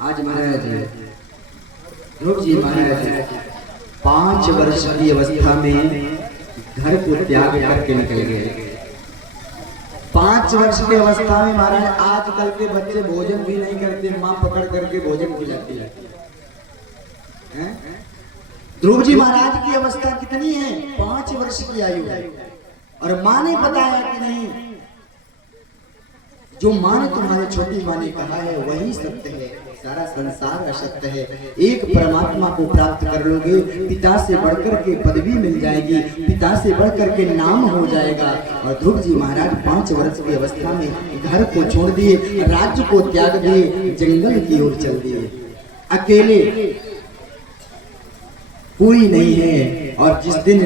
आज महाराज ध्रुव जी महाराज 5 वर्ष की अवस्था में घर को त्याग करके निकल गए। 5 वर्ष की अवस्था में महाराज आजकल के बच्चे भोजन भी नहीं करते, माँ पकड़ करके भोजन खिलाती है। ध्रुव जी महाराज की अवस्था कितनी है? 5 वर्ष की आयु है। और माँ ने बताया कि नहीं, जो माँ ने तुम्हारी छोटी माँ ने कहा है वही सत्य है, सारा संसार असत्य है। एक परमात्मा को प्राप्त कर लोगे, पिता से बढ़कर के पदवी मिल जाएगी, पिता से बढ़कर के नाम हो जाएगा। और ध्रुव जी महाराज 5 वर्ष की अवस्था में घर को छोड़ दिए, राज्य को त्याग दिए, जंगल की ओर चल दिए, अकेले, कोई नहीं है। और जिस दिन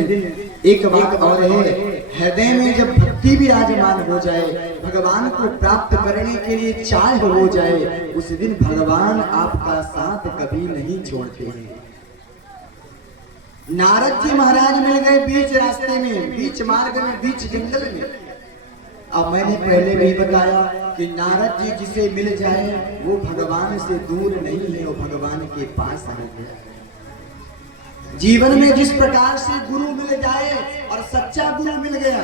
एक बात और है, हृदय में जब भक्ति विराजमान हो जाए, भगवान को प्राप्त करने के लिए चाह हो जाए, उस दिन भगवान आपका साथ कभी नहीं छोड़ते हैं। नारद जी महाराज मिल गए बीच रास्ते में, बीच मार्ग में, बीच जंगल में। अब मैंने पहले भी बताया कि नारद जी जिसे मिल जाए वो भगवान से दूर नहीं है, वो भगवान के पास आ गया। जीवन में जिस प्रकार से गुरु मिल जाए और सच्चा गुरु मिल गया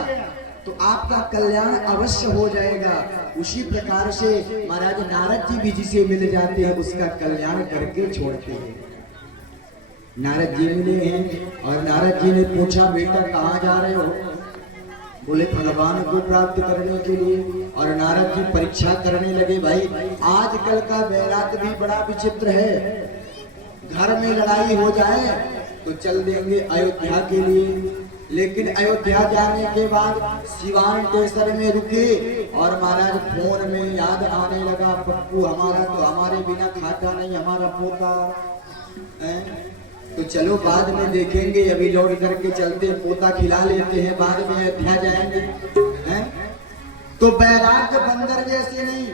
तो आपका कल्याण अवश्य हो जाएगा, उसी प्रकार से महाराज नारद जी भी जिसे मिल जाते हैं उसका कल्याण करके छोड़ते हैं। नारद जी मिले हैं और नारद जी ने पूछा, बेटा कहाँ जा रहे हो? बोले भगवान को प्राप्त करने के लिए। और नारद जी परीक्षा करने लगे, भाई आजकल का वैराग्य भी बड़ा विचित्र है, घर में लड़ाई हो जाए तो चल देंगे अयोध्या के लिए, लेकिन अयोध्या जाने के बाद सिवान स्टेशन में रुके और महाराज फोन में याद आने लगा, पप्पू हमारा तो हमारे बिना खाता नहीं, हमारा पोता है, तो चलो बाद में देखेंगे, अभी लौट करके चलते, पोता खिला लेते हैं, बाद में अयोध्या जाएंगे। हैं? तो बैराग बंदर जैसे नहीं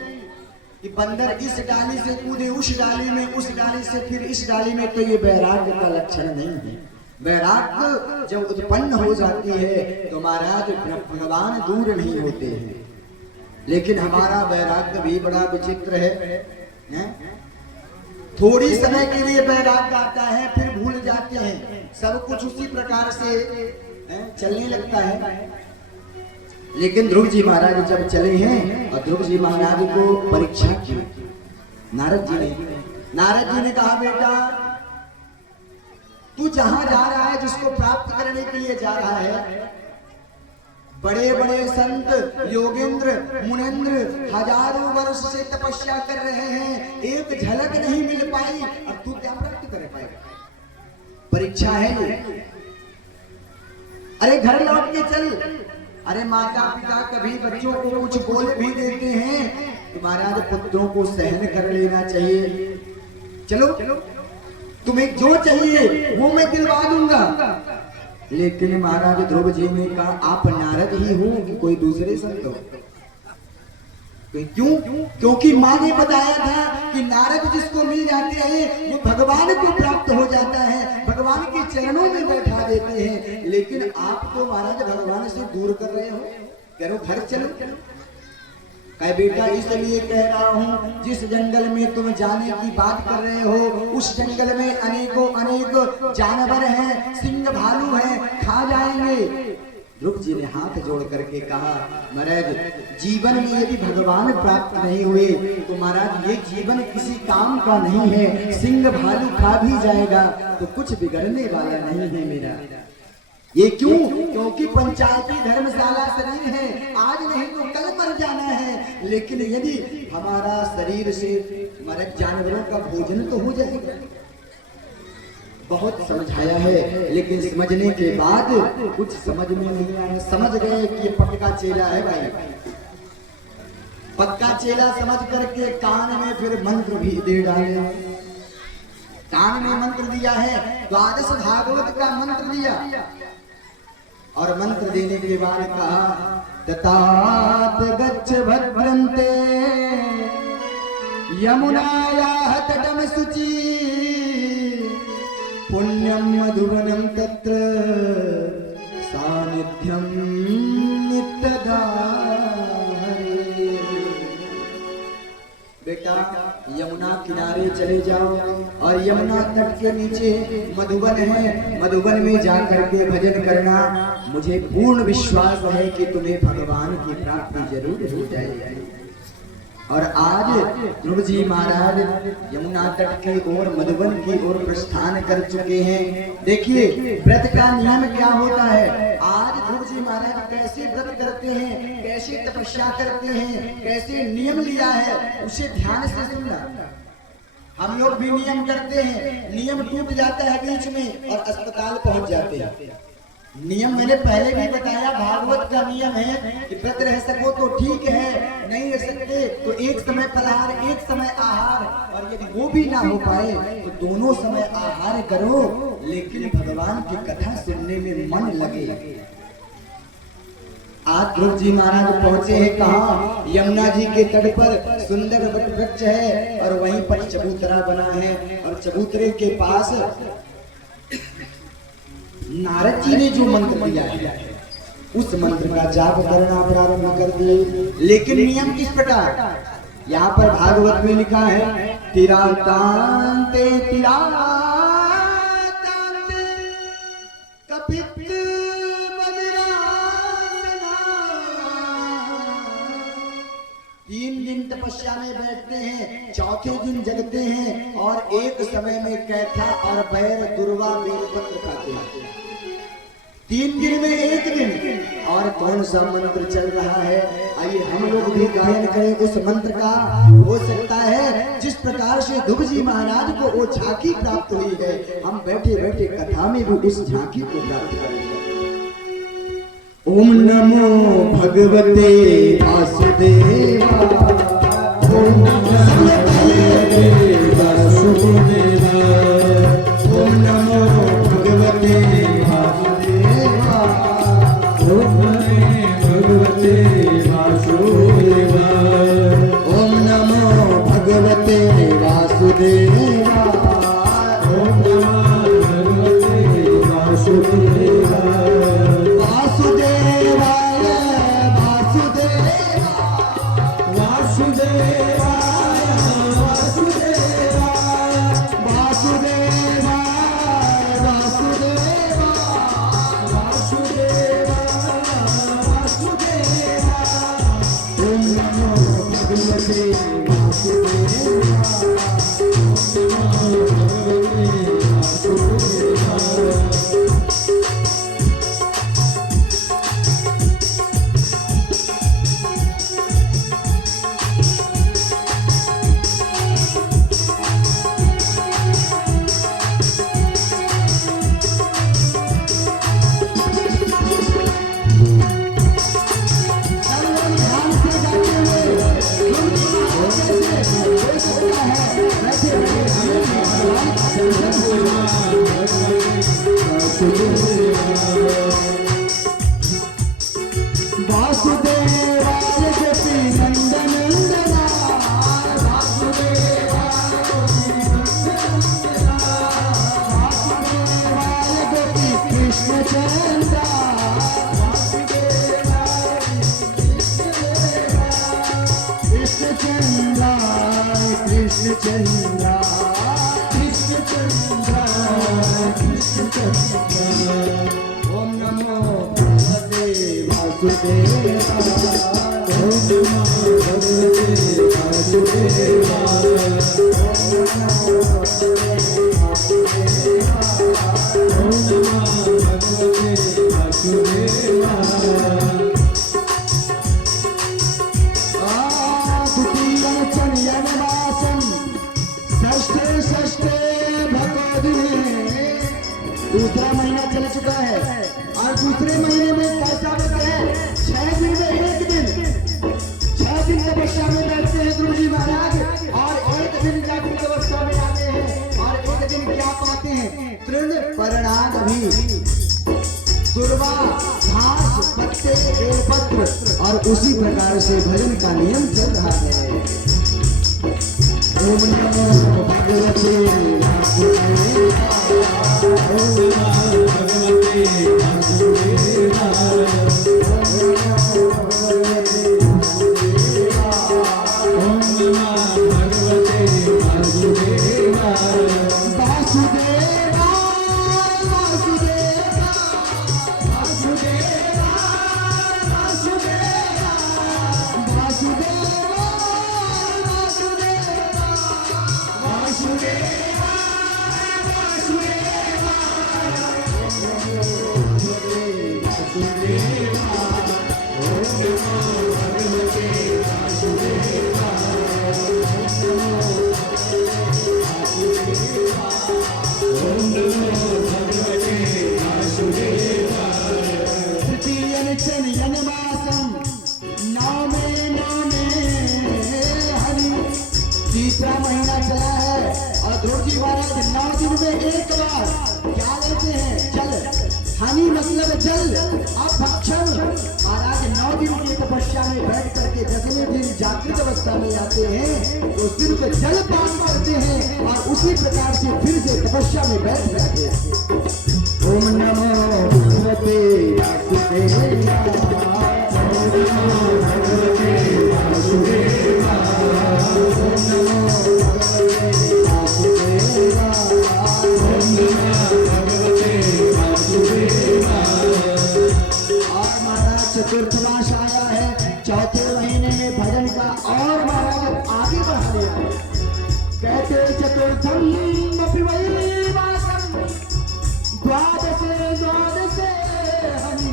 कि बंदर इस डाली से कूदे उस डाली में, उस डाली से फिर इस डाली में, तो ये वैराग्य का लक्षण नहीं है। वैराग्य जब उत्पन्न हो जाती है तो महाराज भगवान दूर नहीं होते हैं। लेकिन हमारा वैराग्य भी बड़ा विचित्र है। थोड़ी समय के लिए वैराग्य आता है, फिर भूल जाते हैं, सब कुछ उसी प्रकार से चलने लगता है। लेकिन ध्रुव जी महाराज जब चले हैं और ध्रुव जी महाराज को परीक्षा की नारद जी ने कहा, बेटा तू जहां जा रहा है, जिसको प्राप्त करने के लिए जा रहा है, बड़े बड़े संत योगेंद्र मुनेंद्र हजारों वर्ष से तपस्या कर रहे हैं, एक झलक नहीं मिल पाई, और तू क्या प्राप्त कर पाएगा? परीक्षा है ये। अरे घर लौट के चल। अरे माता पिता कभी बच्चों को कुछ बोल भी देते हैं तो महाराज पुत्रों को सहन कर लेना चाहिए। चलो तुम्हें जो चाहिए वो मैं दिलवा दूंगा। लेकिन महाराज ध्रुव जी ने कहा, आप नारद ही हो कि कोई दूसरे संत हो? क्यों? क्योंकि माँ ने बताया था कि नारद जिसको मिल जाते हैं वो भगवान को प्राप्त हो जाता है, भगवान के चरणों में बैठा देते हैं। लेकिन आप तो महाराज भगवान से दूर कर रहे हो, कह रहे हो घर चलो। कहे बेटा इसलिए कह रहा हूँ, जिस जंगल में तुम जाने की बात कर रहे हो उस जंगल में अनेकों अनेक जानवर हैं, सिंह भालू हैं, खा जाएंगे। ध्रुव जी ने हाथ जोड़ करके कहा, महाराज जीवन में यदि भगवान प्राप्त नहीं हुए तो महाराज ये जीवन किसी काम का नहीं है, सिंह भालू खा भी जाएगा तो कुछ बिगड़ने वाला नहीं है मेरा। ये क्यों? क्योंकि पंचायती धर्मशाला शरीर है, आज नहीं तो कल मर जाना है। लेकिन यदि हमारा शरीर से मरे जानवरों का भोजन तो हो जाएगा। बहुत समझाया है, लेकिन समझने के बाद कुछ समझ में नहीं आया। समझ गए कि ये पक्का चेला है भाई, पक्का चेला समझ करके कान में फिर मंत्र भी दे डाले। कान में मंत्र दिया है, द्वादश भागवत का मंत्र दिया, और मंत्र देने के बाद कहा, ततात गच्छ भद्रन्ते यमुनायाः तटम शुचि पुण्यम मधुवनम तत्र सानिध्यम नित्यदा। बेटा यमुना किनारे चले जाओ और यमुना तट के नीचे मधुबन है, मधुबन में जाकर के भजन करना। मुझे पूर्ण विश्वास है कि तुम्हें भगवान की प्राप्ति जरूर हो जाएगी। और आज ध्रुव जी महाराज यमुना तट की ओर मधुबन की ओर प्रस्थान कर चुके हैं। देखिए व्रत का नियम क्या होता है। आज ध्रुव जी महाराज कैसे व्रत करते हैं, कैसे तपस्या करते हैं, कैसे नियम लिया है, उसे ध्यान से सुनना। हम लोग भी नियम करते हैं, नियम टूट जाता है बीच में और अस्पताल पहुंच जाते हैं। नियम मैंने पहले भी बताया, भागवत का नियम है कि व्रत रह सको तो ठीक है, नहीं रह सकते तो एक समय फलाहार एक समय आहार, और यदि वो भी ना हो पाए तो दोनों समय आहार करो, लेकिन भगवान की कथा सुनने में मन लगे। आज ध्रुव जी महाराज पहुंचे हैं कहाँ? यमुना जी के तट पर सुंदर वट वृक्ष है और वहीं पर चबूतरा बना है, और चबूतरे के पास नारद जी ने जो मंत्र दिया है उस मंत्र का जाप करना प्रारंभ कर दिए। लेकिन नियम किस प्रकार? यहाँ पर भागवत में लिखा है, तिरातांते तिरातांते कपित मदिरासना। 3 दिन तपस्या में बैठते हैं, चौथे दिन जगते हैं और एक समय में कैथा और बैर दुर्वा बेलपत्र खाते हैं। 3 दिन में एक दिन। और कौन सा मंत्र चल रहा है, आइए हम लोग भी गायन करें उस मंत्र का। हो सकता है जिस प्रकार से ध्रुव जी महाराज को वो झांकी प्राप्त हुई है, हम बैठे बैठे कथा में भी उस झांकी को प्राप्त करेंगे। ओम नमो भगवते वासुदेवा, ओम नमो भगवते वासुदेवा, ओम नमो भगवते वासुदेवा, ओम नमो भगवते वासुदेवा, वासुदेवाय वासुदेवा, वासुदेवाय वासुदेवा, वासुदेवा वासुदेवा, वासुदेवा वासुदेवा, ओम नमो भगवते वासुदेवा। ओम नमो भगवते वासुदेवा, ओम नमो भगवते वासुदेवा, ओम नमो भगवते वासुदेवा। दूसरा महीना चल चुका है और दूसरे महीने में कैसा बचा है? 6 दिन में एक दिन, 6 दिन तपस्या में बैठते हैं ध्रुव जी महाराज और एक दिन जागृत अवस्था में आते हैं और एक दिन क्या पाते हैं? तृण पर्णाद भी, दुर्वा घास पत्ते बेलपत्र, और उसी प्रकार से भजन का नियम चल रहा है। ओम नमो भगवते वासुदेवा, ओम नमो भगवते वासुदेवा, ओम नमो भगवते वासुदेवा, ओम नमो ध्रुव जी महाराज 9 दिन में एक बार क्या लेते हैं? जल। हानि मतलब जल। अब भक्षण महाराज 9 दिन की तपस्या में बैठ करके 10वें दिन जागृत अवस्था में आते हैं तो सिर्फ जल पान करते हैं और उसी प्रकार से फिर से तपस्या में बैठ जाते हैं। ओम नमो भगवते वासुदेवाय। ओम नमो भगवते वासुदेवाय। ओम नमो भगवते वासुदेवाय। ओम नमो भगवते वासुदेवाय। और महाराज चतुर्थ मास आया है, चौथे महीने में भजन का और महाराज आगे बढ़ा लिया। कहते चतुर्थम अपि वै मासम द्वादशे हनि।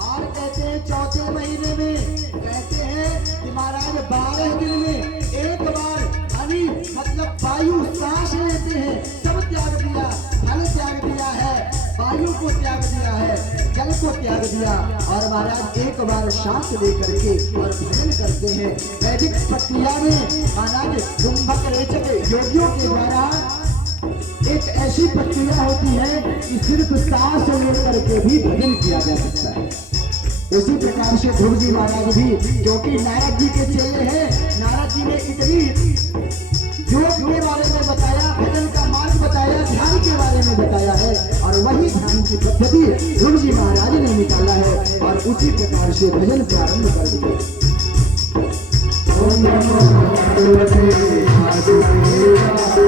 और कहते हैं चौथे महीने में कहते हैं कि महाराज 12 दिन में एक बार हनि मतलब वायु सांस लेते हैं। सब त्याग दिया, फल त्याग दिया है, वायु को त्याग दिया है, जल को त्याग दिया और महाराज एक बार सांस लेकर के और भजन करते हैं। वैदिक प्रक्रिया में महाराज कुंभक रेचक योगियों के द्वारा एक ऐसी प्रक्रिया होती है कि सिर्फ सांस लेकर के भी भजन किया जा सकता है। उसी प्रकार से ध्रुव जी महाराज भी, क्योंकि नारद जी के चेले हैं, नारद जी ने इतनी योग के बारे में बताया, भजन का मार्ग बताया, ध्यान के बारे में बताया है और वही ध्यान की पद्धति ध्रुव जी महाराज ने निकाला है और उसी प्रकार से भजन प्रारंभ कर दिया। ओम नमो भगवते वासुदेवाय।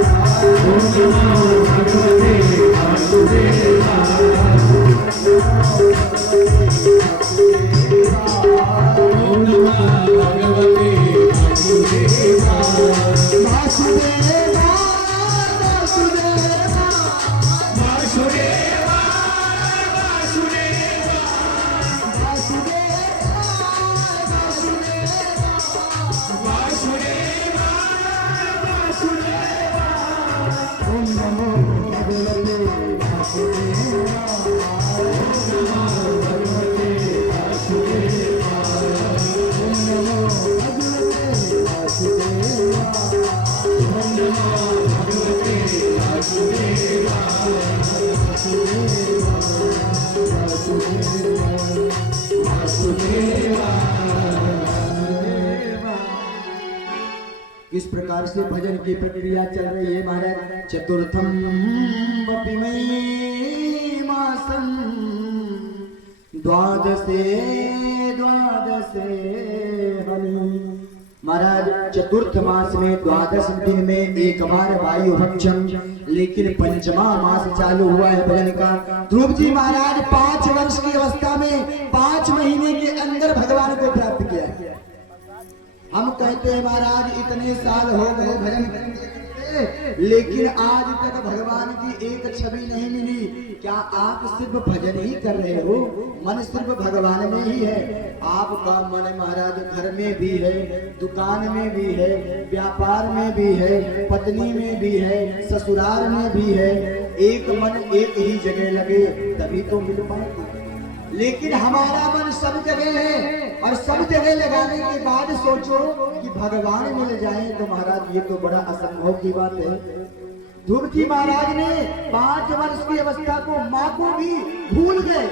ओम नमो भगवते वासुदेवाय। ओम नमो भगवते वासुदेवाय। वासुदेवा वासुदेवा वासुदेवा वासुदेवा वासुदेवा वासुदेवा। ओम नमो भगवते वासुदेवाय। ओम नमो भगवते वासुदेवाय। ओम नमो भगवते वासुदेवाय। ओम नमो भगवते वासुदेवाय। इस प्रकार से भजन की प्रक्रिया चल रही है महाराज। चतुर्थम वपि मई मासम द्वादशे हनि। महाराज चतुर्थ मास में 12 दिन में एक बार वायु भक्षण, लेकिन पंचमा मास चालू हुआ है भजन का। ध्रुव जी महाराज 5 वर्ष की अवस्था में 5 महीने के अंदर भगवान को प्राप्त किया। हम कहते हैं महाराज इतने साल हो गए भजन करते, लेकिन आज तक भगवान की एक छवि नहीं मिली। क्या आप सिर्फ भजन ही कर रहे हो? मन सिर्फ भगवान में ही है। आपका मन महाराज घर में भी है, दुकान में भी है, व्यापार में भी है, पत्नी में भी है, ससुराल में भी है। एक मन एक ही जगह लगे तभी तो मिल पाएगा। लेकिन हमारा मन सब जगह है और सब जगह लगाने के बाद सोचो कि भगवान मिल जाए तो महाराज ये तो बड़ा असंभव की बात है। ध्रुव जी महाराज ने 5 वर्ष की अवस्था को माँ को भी भूल गए।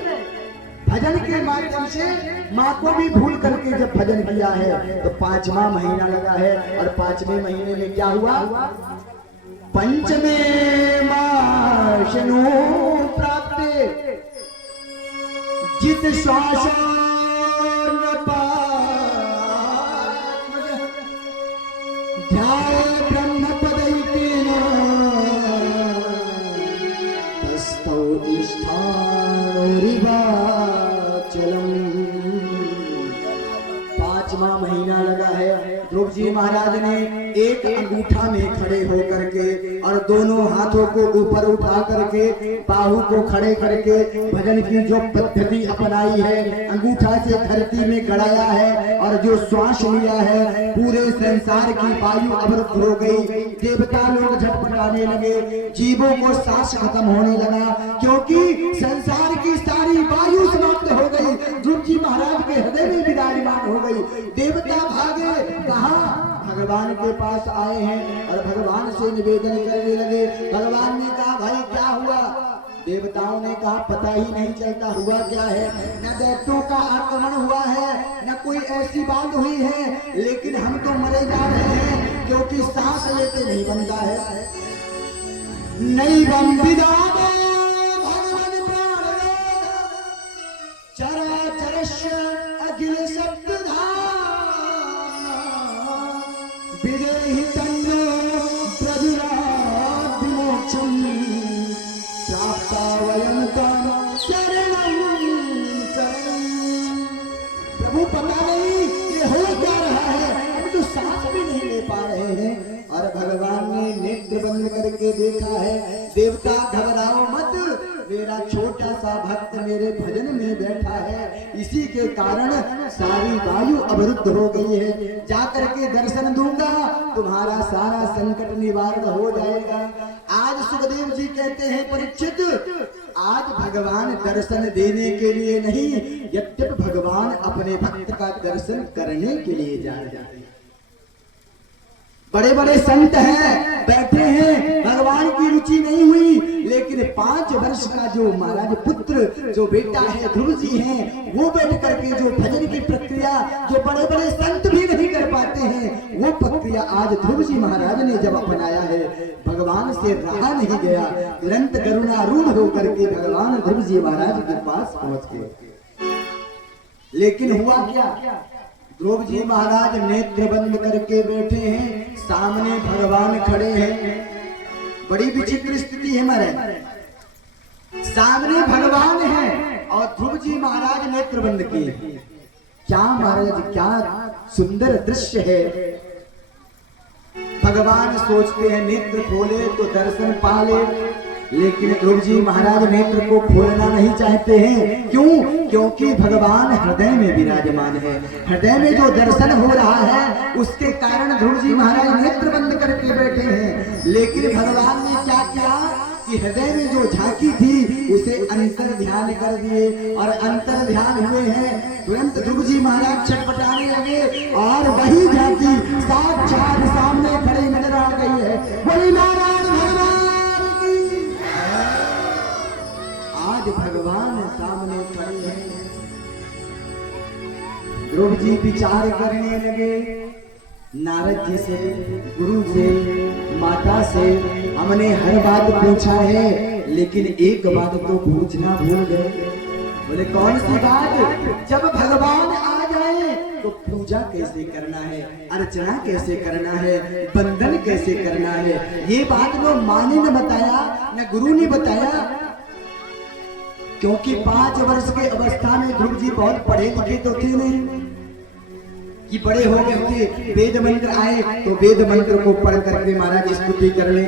भजन के माध्यम से माँ को भी भूल करके जब भजन किया है तो 5वां महीना लगा है और 5वें महीने में क्या हुआ? पंचमे मासनु प्राप्ते जित श्वासन ध्याय ब्रह्म पदैतेन तस्थौ निष्ठानोरिवाचलम्। 5वां महीना लगा है। ध्रुव जी महाराज ने एक अंगूठा में खड़े होकर के और दोनों हाथों को ऊपर उठा करके बाहु को खड़े करके भजन की जो पद्धति अपनाई है, अंगूठा से धरती में गड़ाया है और जो श्वास लिया है, पूरे संसार की वायु अवरुद्ध हो गई। देवता लोग झटपटाने लगे, जीवों को सांस खत्म होने लगा, क्योंकि संसार की सारी वायु समाप्त हो गई। ध्रुव जी महाराज के हृदय में विराजमान हो गई। देवता भागे, कहा भगवान के पास आए हैं और भगवान से निवेदन करने लगे। भगवान ने कहा भाई क्या हुआ? देवताओं ने कहा पता ही नहीं चलता हुआ क्या है, न दैत्यों का आक्रमण हुआ है न कोई ऐसी बात हुई है, लेकिन हम तो मरे जा रहे हैं क्योंकि सांस लेते नहीं बनता है। नैवं विदामो भगवन् प्राणनाथ चराचरस्य अखिल शब्दधाम विदेहि तन्नो प्रजुनाति मोक्षम् प्राप्ता वयं तं शरणं शरणं। प्रभु पता नहीं ये हो क्या रहा है, हम तो सांस भी नहीं ले पा रहे हैं। और भगवान ने नेत्र बंद करके देखा है। देवता घबराओ मत, मेरा छोटा सा भक्त मेरे भजन में बैठा है, इसी के कारण सारी वायु अवरुद्ध हो गई है। जाकर के दर्शन दूंगा तुम्हारा सारा संकट निवारण हो जाएगा। आज सुखदेव जी कहते हैं परीक्षित, आज भगवान दर्शन देने के लिए नहीं, यद्यपि भगवान अपने भक्त का दर्शन करने के लिए जा रहे हैं। बड़े बड़े संत हैं बैठे हैं, भगवान की रुचि नहीं हुई, लेकिन 5 वर्ष का जो महाराज पुत्र जो बेटा है ध्रुव जी हैं, वो बैठ करके जो भजन की प्रक्रिया जो बड़े बड़े संत भी नहीं कर पाते हैं, वो प्रक्रिया आज ध्रुव जी महाराज ने जब अपनाया है, भगवान से रहा नहीं गया। तुरंत करुणारूढ़ होकर के भगवान ध्रुव जी महाराज के पास पहुंच गए। लेकिन हुआ क्या? ध्रुव जी महाराज नेत्र बंद करके बैठे हैं, सामने भगवान खड़े हैं। बड़ी विचित्र स्थिति है महाराज, सामने भगवान है और ध्रुव जी महाराज नेत्र बंद किए। क्या महाराज, क्या सुंदर दृश्य है। भगवान सोचते हैं नेत्र खोले तो दर्शन पा ले, लेकिन ध्रुव जी महाराज नेत्र को खोलना नहीं चाहते हैं। क्यों? क्योंकि भगवान हृदय में विराजमान है। हृदय में जो दर्शन हो रहा है उसके कारण ध्रुव जी महाराज नेत्र बंद करके बैठे हैं। लेकिन भगवान ने क्या किया कि हृदय में जो झांकी थी उसे अंतर ध्यान कर दिए, और अंतर ध्यान हुए हैं। तुरंत ध्रुव जी महाराज छटपटाने लगे और वही झांकी साक्षात सामने खड़ी नजर आ गई है। बोली नारायण भगवान, आज भगवान सामने खड़े हैं। ध्रुव जी विचार करने लगे, नारद जी से, गुरु से, माता से हमने हर बात पूछा है, लेकिन एक बात तो पूछना भूल गए। बोले कौन सी बात? जब भगवान आ जाए तो पूजा कैसे करना है, अर्चना कैसे करना है, बंधन कैसे करना है, ये बात वो माँ ने न बताया न गुरु ने बताया। क्योंकि 5 वर्ष के अवस्था में ध्रुव जी बहुत पढ़े लिखे तो थे नहीं कि बड़े हो गए थे। वेद मंत्र आए तो वेद मंत्र को पढ़ करके महाराज स्तुति कर ले।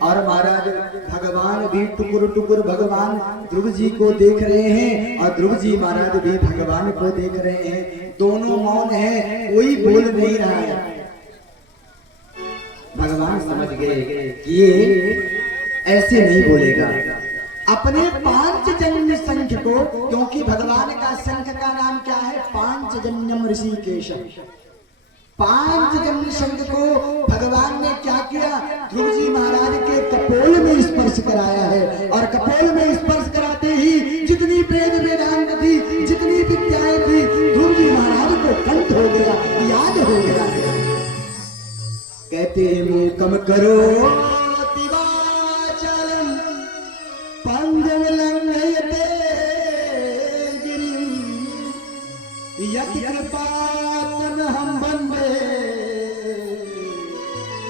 और महाराज भगवान भी टुकुर टुकुर भगवान ध्रुव जी को देख रहे हैं और ध्रुव जी महाराज भी भगवान को देख रहे हैं। दोनों मौन है, कोई बोल नहीं रहा है। भगवान समझ गए कि ये ऐसे नहीं बोलेगा। अपने 5 जन्म संख को, क्योंकि भगवान का संख का नाम क्या है? 5 जन्म ऋषिकेश। 5 जन्म संख को भगवान ने क्या किया? ध्रुव जी महाराज के कपोल में स्पर्श कराया है, और कपोल में स्पर्श कराते ही जितनी वेद वेदांत थी, जितनी विद्याएं थी, ध्रुव जी महाराज को कंठ हो गया, याद हो गया। कहते हैं मूकम करो हम बंदे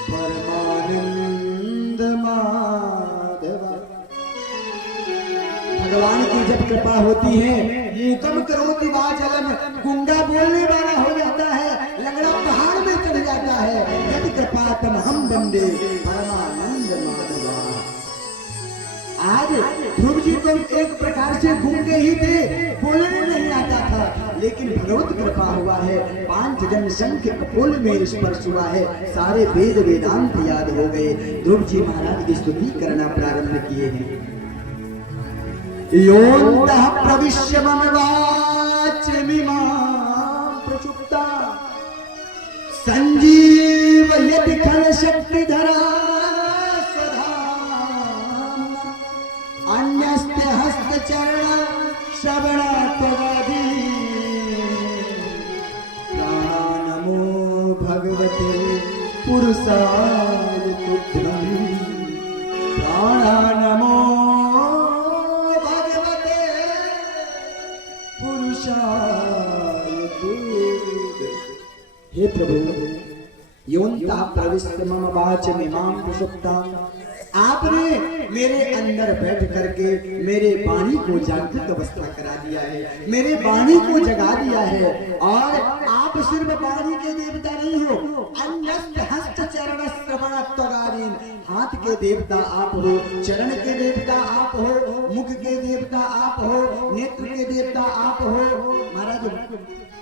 परमानंद माधवा। भगवान की जब कृपा होती है, मूकम करोति वाचलम, गुंगा बोलने वाला हो जाता है, लंगड़ा पहाड़ में चढ़ जाता है। यदि कृपा तम हम बंदे परमानंद माधवा। आज ध्रुव जी तो एक प्रकार से गूंगे ही थे, बोलने नहीं आता था, लेकिन भगवत कृपा हुआ है। 5 जन्म संख्य कपोल में स्पर्श हुआ है, सारे वेद वेदांत याद हो गए। ध्रुव जी महाराज की स्तुति करना प्रारंभ किए हैं। योऽन्तः प्रविश्य मम वाचमिमां प्रचुप्ता संजीवयत्यखिलांडं यदि खल शक्ति धरा सदा अन्यस्ते हस्त चरण श्रवण तवादी नमो भगवते पुरुषाय तुभ्यं नमो भगवते पुरुषाय तुभ्यं। हे प्रभु योन्ता प्रविष्ट मम वाचमिमां सुप्तां, आपने मेरे अंदर बैठ करके मेरे वाणी को जागृत अवस्था करा दिया है, मेरे वाणी को जगा दिया है। और आप सिर्फ वाणी के देवता नहीं हो, अन्यस्त हस्त चरण श्रवण त्वगारीन, हाथ के देवता आप हो, चरण के देवता आप हो, मुख के देवता आप हो, नेत्र के देवता आप हो। महाराज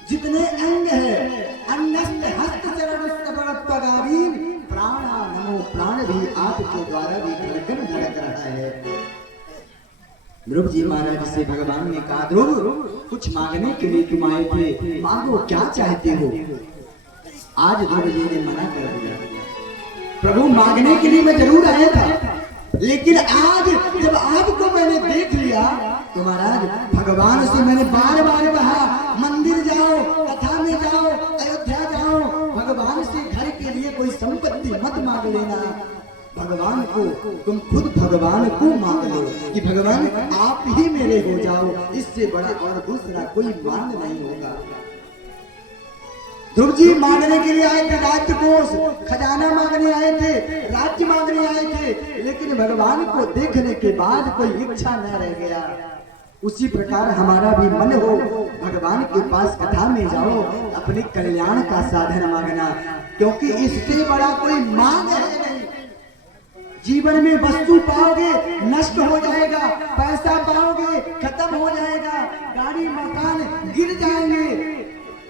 जितने अंग है, अन्यस्त हस्त चरण श्रवण त्वगारीन, प्राणा नमो, प्राण भी आपके द्वारा भी धड़कन धड़क रहा है। ध्रुव जी महाराज से भगवान ने कहा, ध्रुव कुछ मांगने के लिए तुम आए थे, मांगो क्या चाहते हो। आज ध्रुव जी ने मना कर दिया, प्रभु मांगने के लिए मैं जरूर आया था, लेकिन आज जब आपको मैंने देख लिया तो महाराज भगवान से मैंने बार बार कहा, मंदिर जाओ, कथा में जाओ, अयोध्या जाओ, भगवान से घर के लिए कोई संपत्ति मत मांग लेना, भगवान को तुम खुद भगवान को मांग लो कि भगवान आप ही मेरे हो जाओ, इससे बड़ा और दूसरा कोई मांग नहीं होगा। ध्रुव जी मांगने के लिए आए थे, राज्य कोष खजाना मांगने आए थे, राज्य मांगने आए थे, लेकिन भगवान को देखने के बाद कोई इच्छा न रह गया। उसी प्रकार हमारा भी मन हो, भगवान के पास कथा में जाओ, अपने कल्याण का साधन मांगना, क्योंकि इससे बड़ा कोई मांग है नहीं। जीवन में वस्तु पाओगे नष्ट हो जाएगा, पैसा पाओगे खत्म हो जाएगा, गाड़ी मकान गिर जाएंगे,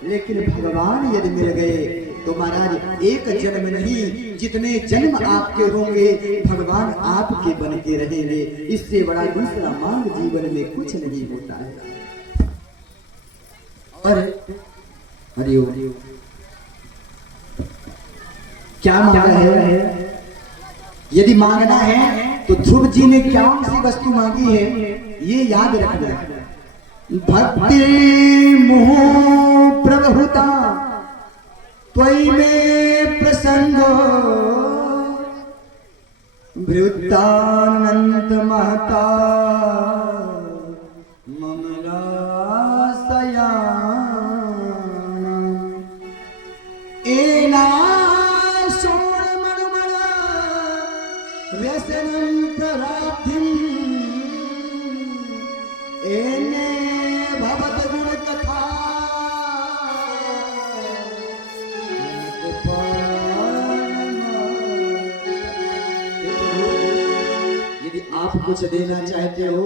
लेकिन भगवान यदि मिल गए तो महाराज एक जन्म नहीं, जितने जन्म आपके होंगे भगवान आपके बन के रहेंगे। इससे बड़ा दूसरा मांग जीवन में कुछ नहीं होता है। और हरिओम क्या मांगा है? यदि मांगना है तो ध्रुव जी ने कौन सी वस्तु मांगी है ये याद रखना। भक्ति मोह प्रभुता त्वयि में प्रसंगो वृत्तानंत महता ममलासयान एना सोण मणुमणा व्यसनं प्रराब्धिं एने भवत गुण कथा आप कुछ देना चाहते हो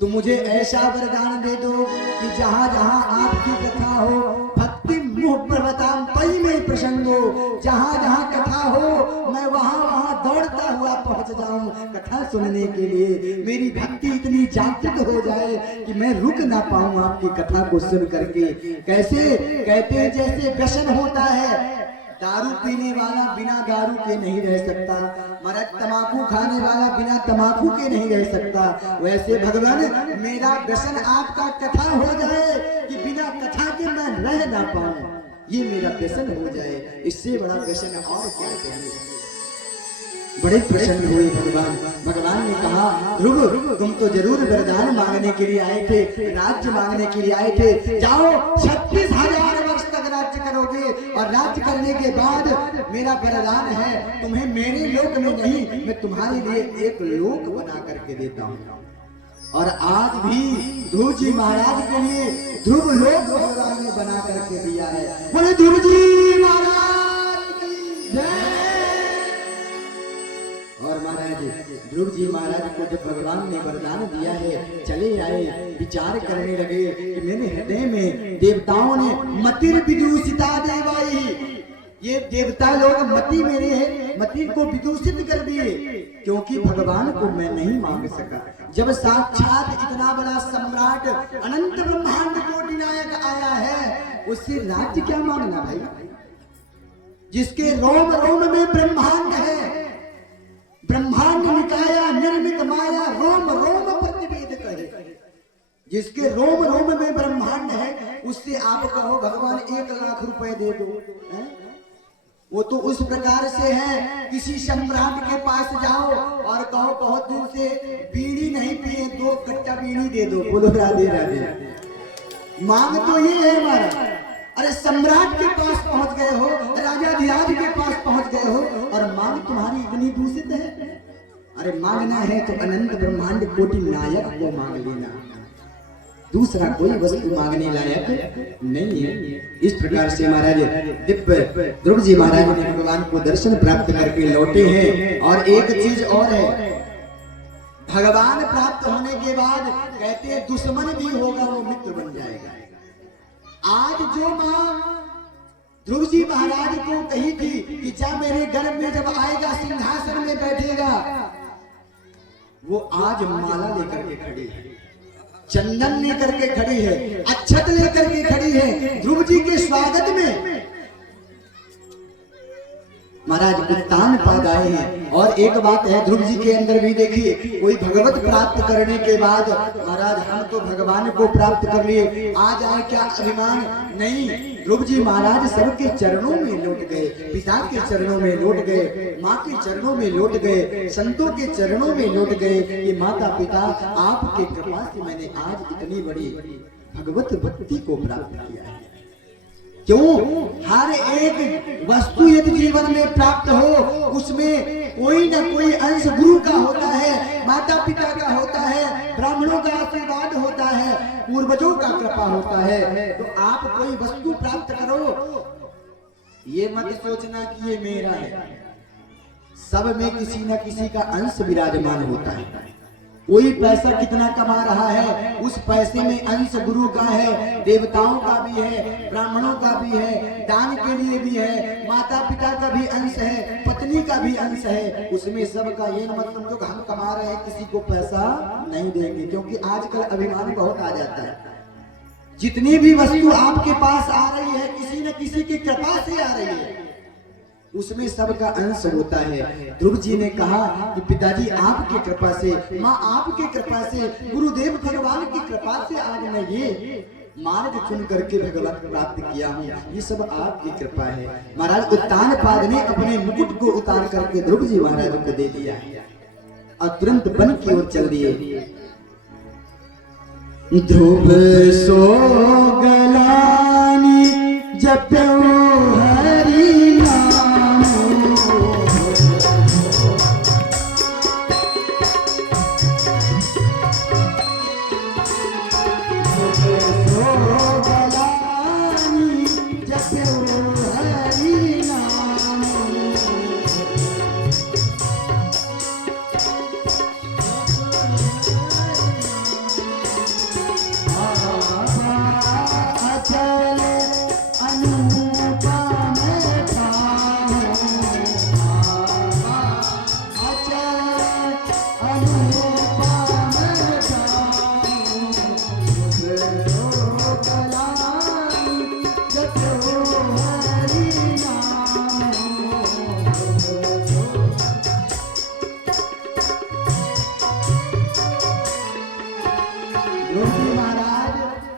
तो मुझे ऐसा वरदान दे दो कि जहाँ जहाँ आपकी कथा हो भक्ति मुह प्रवताम तई में प्रसंग हो, जहाँ जहाँ कथा हो मैं वहाँ वहाँ दौड़ता हुआ पहुँच जाऊं कथा सुनने के लिए। मेरी भक्ति इतनी जागृत हो जाए कि मैं रुक ना पाऊं आपकी कथा को सुन करके। कैसे कहते हैं जैसे व्यसन होता है, दारू पीने वाला बिना दारू के नहीं रह सकता, मरद तमाकू खाने वाला बिना तमाकू के नहीं रह सकता, वैसे भगवान मेरा व्यसन आपका कथा हो जाए कि बिना कथा के मैं रह ना पाऊं, ये मेरा व्यसन हो जाए। इससे बड़ा व्यसन और क्या चाहिए। बड़े प्रसन्न हुए भगवान। भगवान ने कहा ध्रुव तुम तो जरूर वरदान मांगने के लिए आए थे, राज्य मांगने के लिए आए थे, जाओ 36,000 वर्ष तक राज्य करोगे और राज्य करने के बाद मेरा वरदान है तुम्हें मेरे लोक में नहीं, मैं तुम्हारे लिए एक लोक बना करके देता हूँ। और आज भी ध्रुव जी महाराज के लिए ध्रुव लोक भगवान ने बना करके दिया है। बोले ध्रुव जी महाराज की जय। और महाराज ध्रुव जी महाराज को जब भगवान ने वरदान दिया है, चले आए, विचार करने लगे कि मेरे हृदय में देवताओं ने मतिर विदूषिता देवाई, ये देवता लोग मति मेरे मति को विदूषित कर दिए, क्योंकि भगवान को मैं नहीं मांग सका। जब साक्षात इतना बड़ा सम्राट अनंत ब्रह्मांड कोटि नायक आया है, उससे राज्य क्या मांगना भाई। जिसके रोम रोम में ब्रह्मांड है, ब्रह्मांड निकाया निर्मित माया रोम रोम प्रतिवेद करे, जिसके रोम रोम में ब्रह्मांड है, उससे आप कहो भगवान 1 लाख रुपए दे दो, है? वो तो उस प्रकार से है, किसी सम्राट के पास जाओ और कहो बहुत दिन से बीड़ी नहीं पिए, 2 कट्टा बीड़ी दे दो, बोलो राधे राधे। मांग तो ये है हमारा। अरे सम्राट के पास पहुंच गए हो, राजाधिराज के पास पहुंच गए हो और मांग तुम्हारी इतनी दूषित है। अरे मांगना है तो अनंत ब्रह्मांड कोटि नायक को मांग लेना, दूसरा कोई वस्तु मांगने लायक नहीं है। इस प्रकार से महाराज दिव्य ध्रुव जी महाराज ने भगवान को दर्शन प्राप्त करके लौटे हैं। और एक चीज और है, भगवान प्राप्त होने के बाद कहते हैं दुश्मन भी होगा वो मित्र बन जाएगा। आज जो माँ ध्रुव जी महाराज को कही थी कि जा मेरे गर्भ में जब आएगा सिंहासन में बैठेगा, वो आज माला लेकर के खड़ी है, चंदन लेकर के खड़ी है, अक्षत लेकर के खड़ी है ध्रुव जी के स्वागत में। महाराज उत्तान पाद आए हैं। और एक बात है ध्रुव जी के अंदर भी देखिए, कोई भगवत प्राप्त करने के बाद महाराज हम तो भगवान को प्राप्त कर लिए, आज आए क्या अभिमान नहीं। ध्रुव जी महाराज सबके चरणों में लौट गए, पिता के चरणों में लौट गए, माँ के चरणों में लौट गए, संतों के चरणों में लौट गए कि माता पिता आपके कृपा से मैंने आज इतनी बड़ी भगवत भक्ति को प्राप्त किया है। क्यों? हर एक वस्तु यदि जीवन में प्राप्त हो, उसमें कोई ना कोई अंश गुरु का होता है, माता पिता का होता है, ब्राह्मणों का आशीर्वाद होता है, पूर्वजों का कृपा होता है। तो आप कोई वस्तु प्राप्त करो, ये मत सोचना कि ये मेरा है, सब में किसी न किसी का अंश विराजमान होता है। कोई पैसा कितना कमा रहा है, उस पैसे में अंश गुरु का है, देवताओं का भी है, ब्राह्मणों का भी है, दान के लिए भी है, माता पिता का भी अंश है, पत्नी का भी अंश है, उसमें सबका। ये मत समझो कि हम कमा रहे हैं किसी को पैसा नहीं देंगे, क्योंकि आजकल अभिमान बहुत आ जाता है। जितनी भी वस्तु आपके पास आ रही है किसी न किसी की कृपा से आ रही है, उसमें सबका अंश होता है। ध्रुव जी ने कहा कि पिताजी आपकी कृपा से, माँ आपकी कृपा से, गुरुदेव भगवान की कृपा से आज मैं ये मार्ग चुन करके भगवत प्राप्त किया हूँ, ये सब आपकी कृपा है। महाराज उत्तान पाद ने अपने मुकुट को उतार करके ध्रुव जी महाराज को दे दिया और तुरंत वन की ओर चल दिए। ध्रुव सो गलानी जप्यो हरि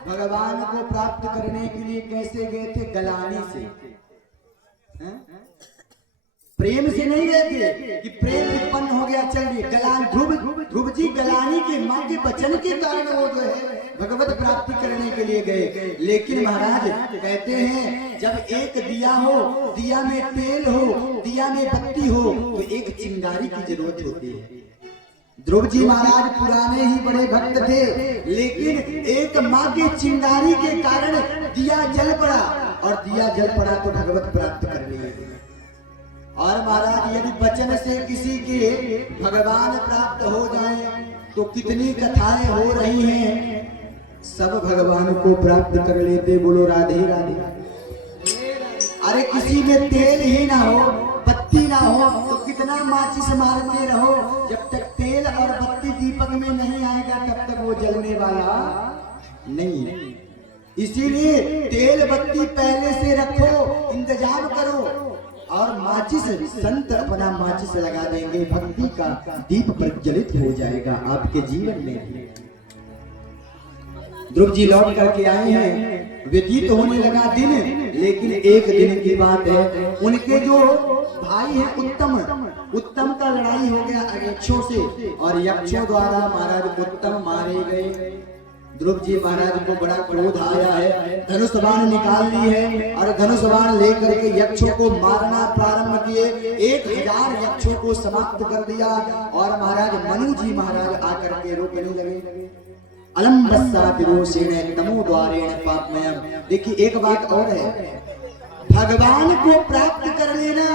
भगवान को प्राप्त करने के लिए कैसे गए थे? गलानी से, प्रेम से नहीं गए थे कि प्रेम उत्पन्न हो गया चलिए गलान। ध्रुव जी गलानी के माँ के वचन के कारण वो जो है भगवत प्राप्ति करने के लिए गए। लेकिन महाराज कहते हैं जब एक दिया हो, दिया में तेल हो, दिया में बत्ती हो, तो एक चिंगारी की जरूरत होती है। ध्रुव जी महाराज पुराने ही बड़े भक्त थे, लेकिन एक माँ के चिंगारी के कारण दिया जल पड़ा, और दिया जल पड़ा तो भगवत प्राप्त कर लिए। और महाराज यदि वचन से किसी के भगवान प्राप्त हो जाए तो कितनी कथाएं हो रही हैं, सब भगवान को प्राप्त कर लेते। बोलो राधे राधे। अरे किसी में तेल ही ना हो, बत्ती ना हो, तो कितना माचिस मारते रहो, जब तक तेल और बत्ती दीपक में नहीं आएगा तब तक वो जलने वाला नहीं। इसीलिए तेल बत्ती पहले से रखो, इंतजाम करो, और माचिस संत अपना माचिस लगा देंगे, भक्ति का दीप प्रज्वलित हो जाएगा आपके जीवन में। ध्रुव जी लौट करके आए हैं, व्यतीत होने लगा दिन, लेकिन एक दिन की बात है, उनके जो भाई है उत्तम का लड़ाई हो गया यक्षों से, और यक्षों द्वारा महाराज उत्तम मारे गए। ध्रुव जी महाराज को बड़ा क्रोध आया है, धनुष बाण निकाल ली है और धनुष बाण लेकर के यक्षों को मारना प्रारंभ किए। 1000 यक्षों को समाप्त कर दिया और महाराज मनु जी महाराज आकर के रोकने लगे। अलम्बस्सातिरोषेण तमो द्वारेण पापमयम्। देखिए एक बात और है, भगवान को प्राप्त कर लेना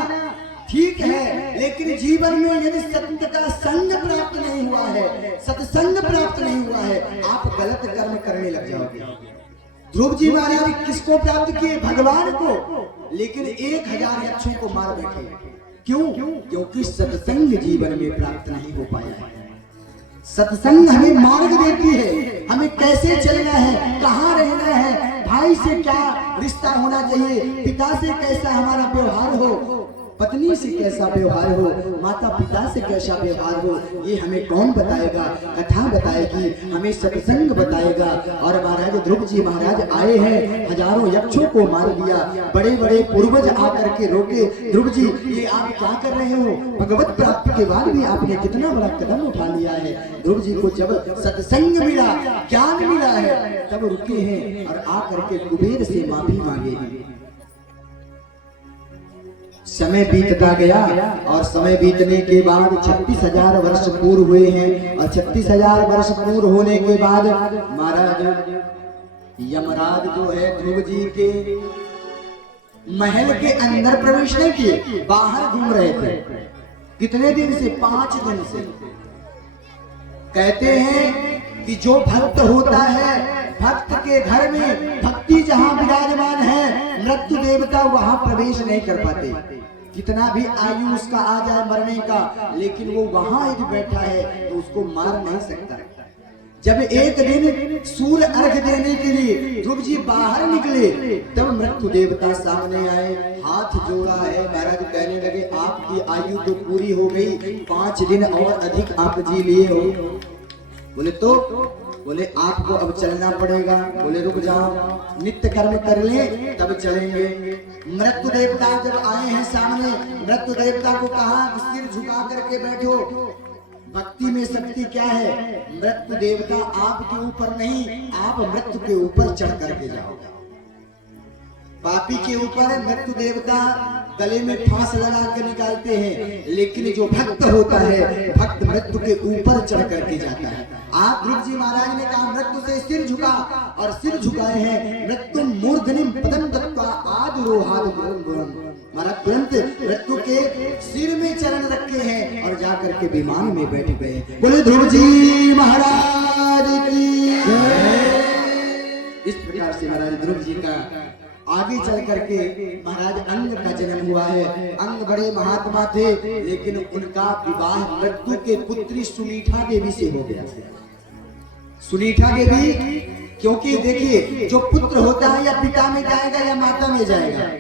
ठीक है, लेकिन जीवन में यदि सत्य का संग प्राप्त नहीं हुआ है, सत्संग प्राप्त नहीं हुआ है, आप गलत कर्म करने लग जाओगे। ध्रुव जी महाराज किसको प्राप्त किए? भगवान को, लेकिन 1000 यक्षों को मार बैठे। क्यों? क्योंकि सत्संग जीवन में प्राप्त नहीं हो पाया है। सत्संग हमें मार्ग देती है, हमें कैसे चलना है, कहाँ रहना है, भाई से क्या रिश्ता होना चाहिए, पिता से कैसा हमारा व्यवहार हो, पत्नी से कैसा व्यवहार हो, माता पिता से कैसा व्यवहार हो, ये हमें कौन बताएगा? कथा बताएगी, हमें सत्संग बताएगा। और महाराज ध्रुव जी महाराज आए हैं, हजारों यक्षों को मार दिया। बड़े बड़े पूर्वज आकर के रोके, ध्रुव जी ये आप क्या कर रहे हो? भगवत प्राप्ति के बाद भी आपने कितना बड़ा कदम उठा लिया है। ध्रुव जी को जब सत्संग मिला, ज्ञान मिला है, तब रुके हैं और आकर के कुबेर से माफी मांगे हैं। समय बीतता गया और समय बीतने के बाद 36,000 वर्ष पूर्ण हुए हैं, और 36,000 वर्ष पूर्ण होने के बाद महाराज यमराज जो है ध्रुव जी के महल के अंदर प्रवेश नहीं किए, बाहर घूम रहे थे। कितने दिन से? 5 दिन से। कहते हैं कि जो भक्त होता है, भक्त के घर में भक्ति जहां विराजमान है, मृत्यु देवता वहां प्रवेश नहीं कर पाते। कितना भी आयु उसका आ जाए मरने का, लेकिन वो वहां यदि बैठा है तो उसको मार नहीं सकता। जब एक दिन सूर्य अर्घ देने के लिए ध्रुव जी बाहर निकले, तब मृत्यु देवता सामने आए, हाथ जोड़ा है। महाराज कहने लगे आपकी आयु तो पूरी हो गई, 5 दिन और अधिक आप जी लिए हो। बोले तो? बोले आपको अब चलना पड़ेगा। बोले रुक जाओ, नित्य कर्म कर ले तब चलेंगे। मृत्यु देवता जब आए हैं सामने, मृत्यु देवता को कहा सिर झुका करके बैठो। भक्ति में शक्ति क्या है? मृत्यु देवता आपके ऊपर नहीं, आप मृत्यु के ऊपर चढ़ करके जाओ। पापी के ऊपर मृत्यु देवता गले में फांस लगा के निकालते हैं, लेकिन जो भक्त होता है, भक्त मृत्यु के ऊपर चढ़ करके जाता है। आप ध्रुव जी महाराज ने कहा मृत्यु से सिर झुका, और सिर झुकाए हैं। मृत्यु मूर्धनिम पदम दत्वा आदुरोहाद गुरुम। महाराज तुरंत मृत्यु के सिर में चरण रखे हैं और जाकर के विमान में बैठ गए। बोले ध्रुव जी महाराज की जय। इस प्रकार से महाराज ध्रुव जी का आगे चल करके महाराज अंग का जन्म हुआ है। अंग बड़े महात्मा थे, लेकिन उनका विवाह मृत्यु के पुत्री सुनीठा देवी से हो गया। सुनीठा देवी, क्योंकि देखिए जो पुत्र होता है या पिता में जाएगा या माता में जाएगा,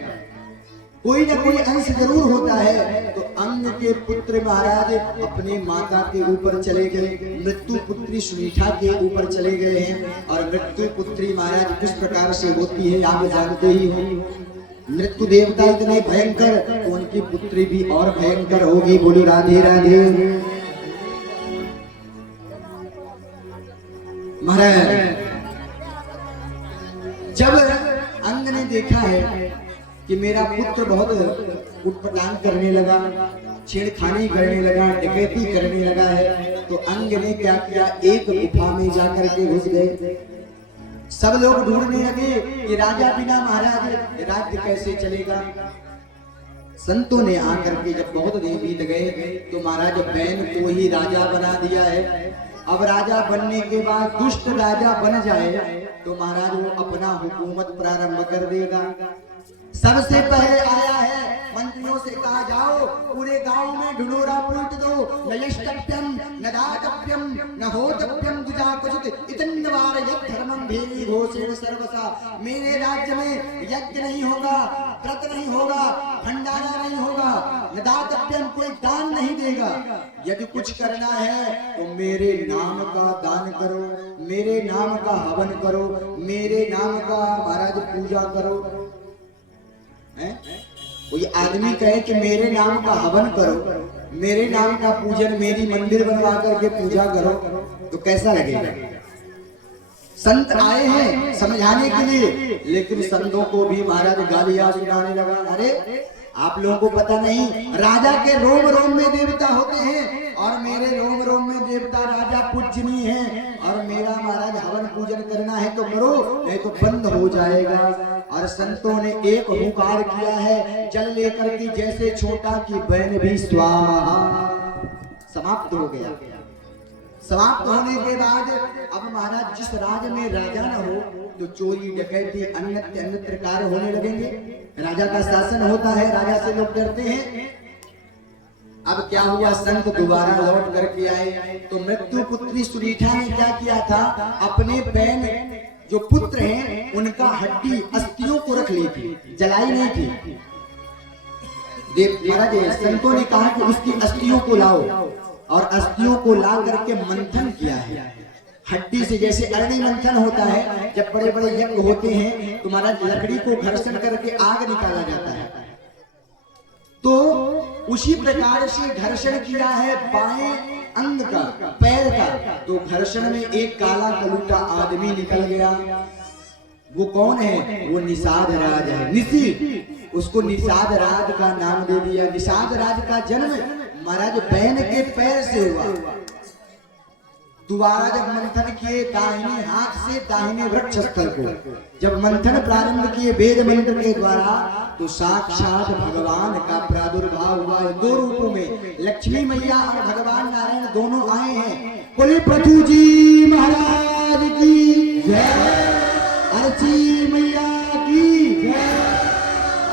कोई ना कोई अंश जरूर होता है। तो अंग के पुत्र महाराज अपने माता के ऊपर चले गए, मृत्यु पुत्री सुनीठा के ऊपर चले गए हैं। और मृत्यु पुत्री महाराज किस प्रकार से होती है आप जानते ही हो। मृत्यु देवता इतने भयंकर, तो उनकी पुत्री भी और भयंकर होगी। बोलो राधे राधे। महाराज जब अंग ने देखा है कि मेरा पुत्र बहुत उटपटांग करने लगा, छेड़खानी करने लगा, डकैती करने लगा है, तो अंग ने क्या किया, एक गुफा में जाकर के घुस गए। सब लोग ढूंढने लगे कि राजा बिना महाराज राज्य कैसे चलेगा। संतों ने आकर के जब बहुत दिन बीत गए, तो महाराज बैन को ही राजा बना दिया है। अब राजा बनने के बाद दुष्ट राजा बन जाए तो महाराज वो अपना हुकूमत प्रारंभ कर देगा। सबसे पहले आया है, मंत्रियों से कहा जाओ पूरे गांव में ढिंढोरा पीट दो, न यष्टव्यम न दातव्यम न होतव्यम द्विजा क्वचित् इतन्नवार यद्धर्मं भेरी घोषेण सर्वसा। मेरे राज्य में यज्ञ नहीं होगा, व्रत नहीं होगा, भंडारा नहीं होगा, दातव्यम, कोई दान नहीं देगा। यदि कुछ करना है तो मेरे नाम का दान करो, मेरे नाम का हवन करो, मेरे नाम का महाराज पूजा करो। कोई आदमी कहे कि मेरे नाम का हवन करो, मेरे नाम का पूजन, मेरी मंदिर बनवा करके पूजा करो, तो कैसा लगेगा? संत आए हैं समझाने के लिए, लेकिन संतों को भी महाराज गालियां सुनाने लगा। अरे आप लोगों को पता नहीं, राजा के रोम रोम में देवता होते हैं और मेरे रोम रोम में देवता राजा पूजनीय है, और मेरा महाराज हवन पूजन करना है तो करो, नहीं तो बंद हो जाएगा। और संतों ने एक हुंकार किया है, जल लेकर के जैसे छोटा की बहन भी स्वाहा, समाप्त हो गया। समाप्त होने के बाद अब महाराज जिस राज में राजा न हो तो चोरी डकैती अन्यत्र कार्य होने लगेंगे। राजा का शासन होता है, राजा से लोग डरते हैं। अब क्या हुआ, संत दोबारा लौट करके आए तो मृत्यु पुत्री सुनीता ने क्या किया था, अपने बहन जो पुत्र हैं उनका हड्डी अस्थियों को रख ली थी, जलाई नहीं थी। महाराज संतों ने कहा कि उसकी अस्थियों को लाओ, और अस्थियों को ला करके मंथन किया है हड्डी से, जैसे अग्नि मंथन होता है। जब बड़े बड़े यज्ञ होते हैं तो महाराज लकड़ी को घर्षण करके आग निकाला जाता है, तो उसी प्रकार से घर्षण किया है बाएं अंग का, पैर का। तो घर्षण में एक काला कलूटा आदमी निकल गया। वो कौन है? वो निषाद राज है, निषि, उसको निषाद राज का नाम दे दिया। निषाद राज का जन्म महाराज बहन के पैर से हुआ। दोबारा जब मंथन किए दाहिने हाथ से दाहिने वृक्ष स्थल को, जब मंथन प्रारंभ किए वेद मंत्र के द्वारा, तो साक्षात भगवान का प्रादुर्भाव हुआ है। दो रूपों में, लक्ष्मी मैया और भगवान नारायण दोनों आए हैं। बोले पृथु जी महाराज की जय, अर्ची मैया की जय।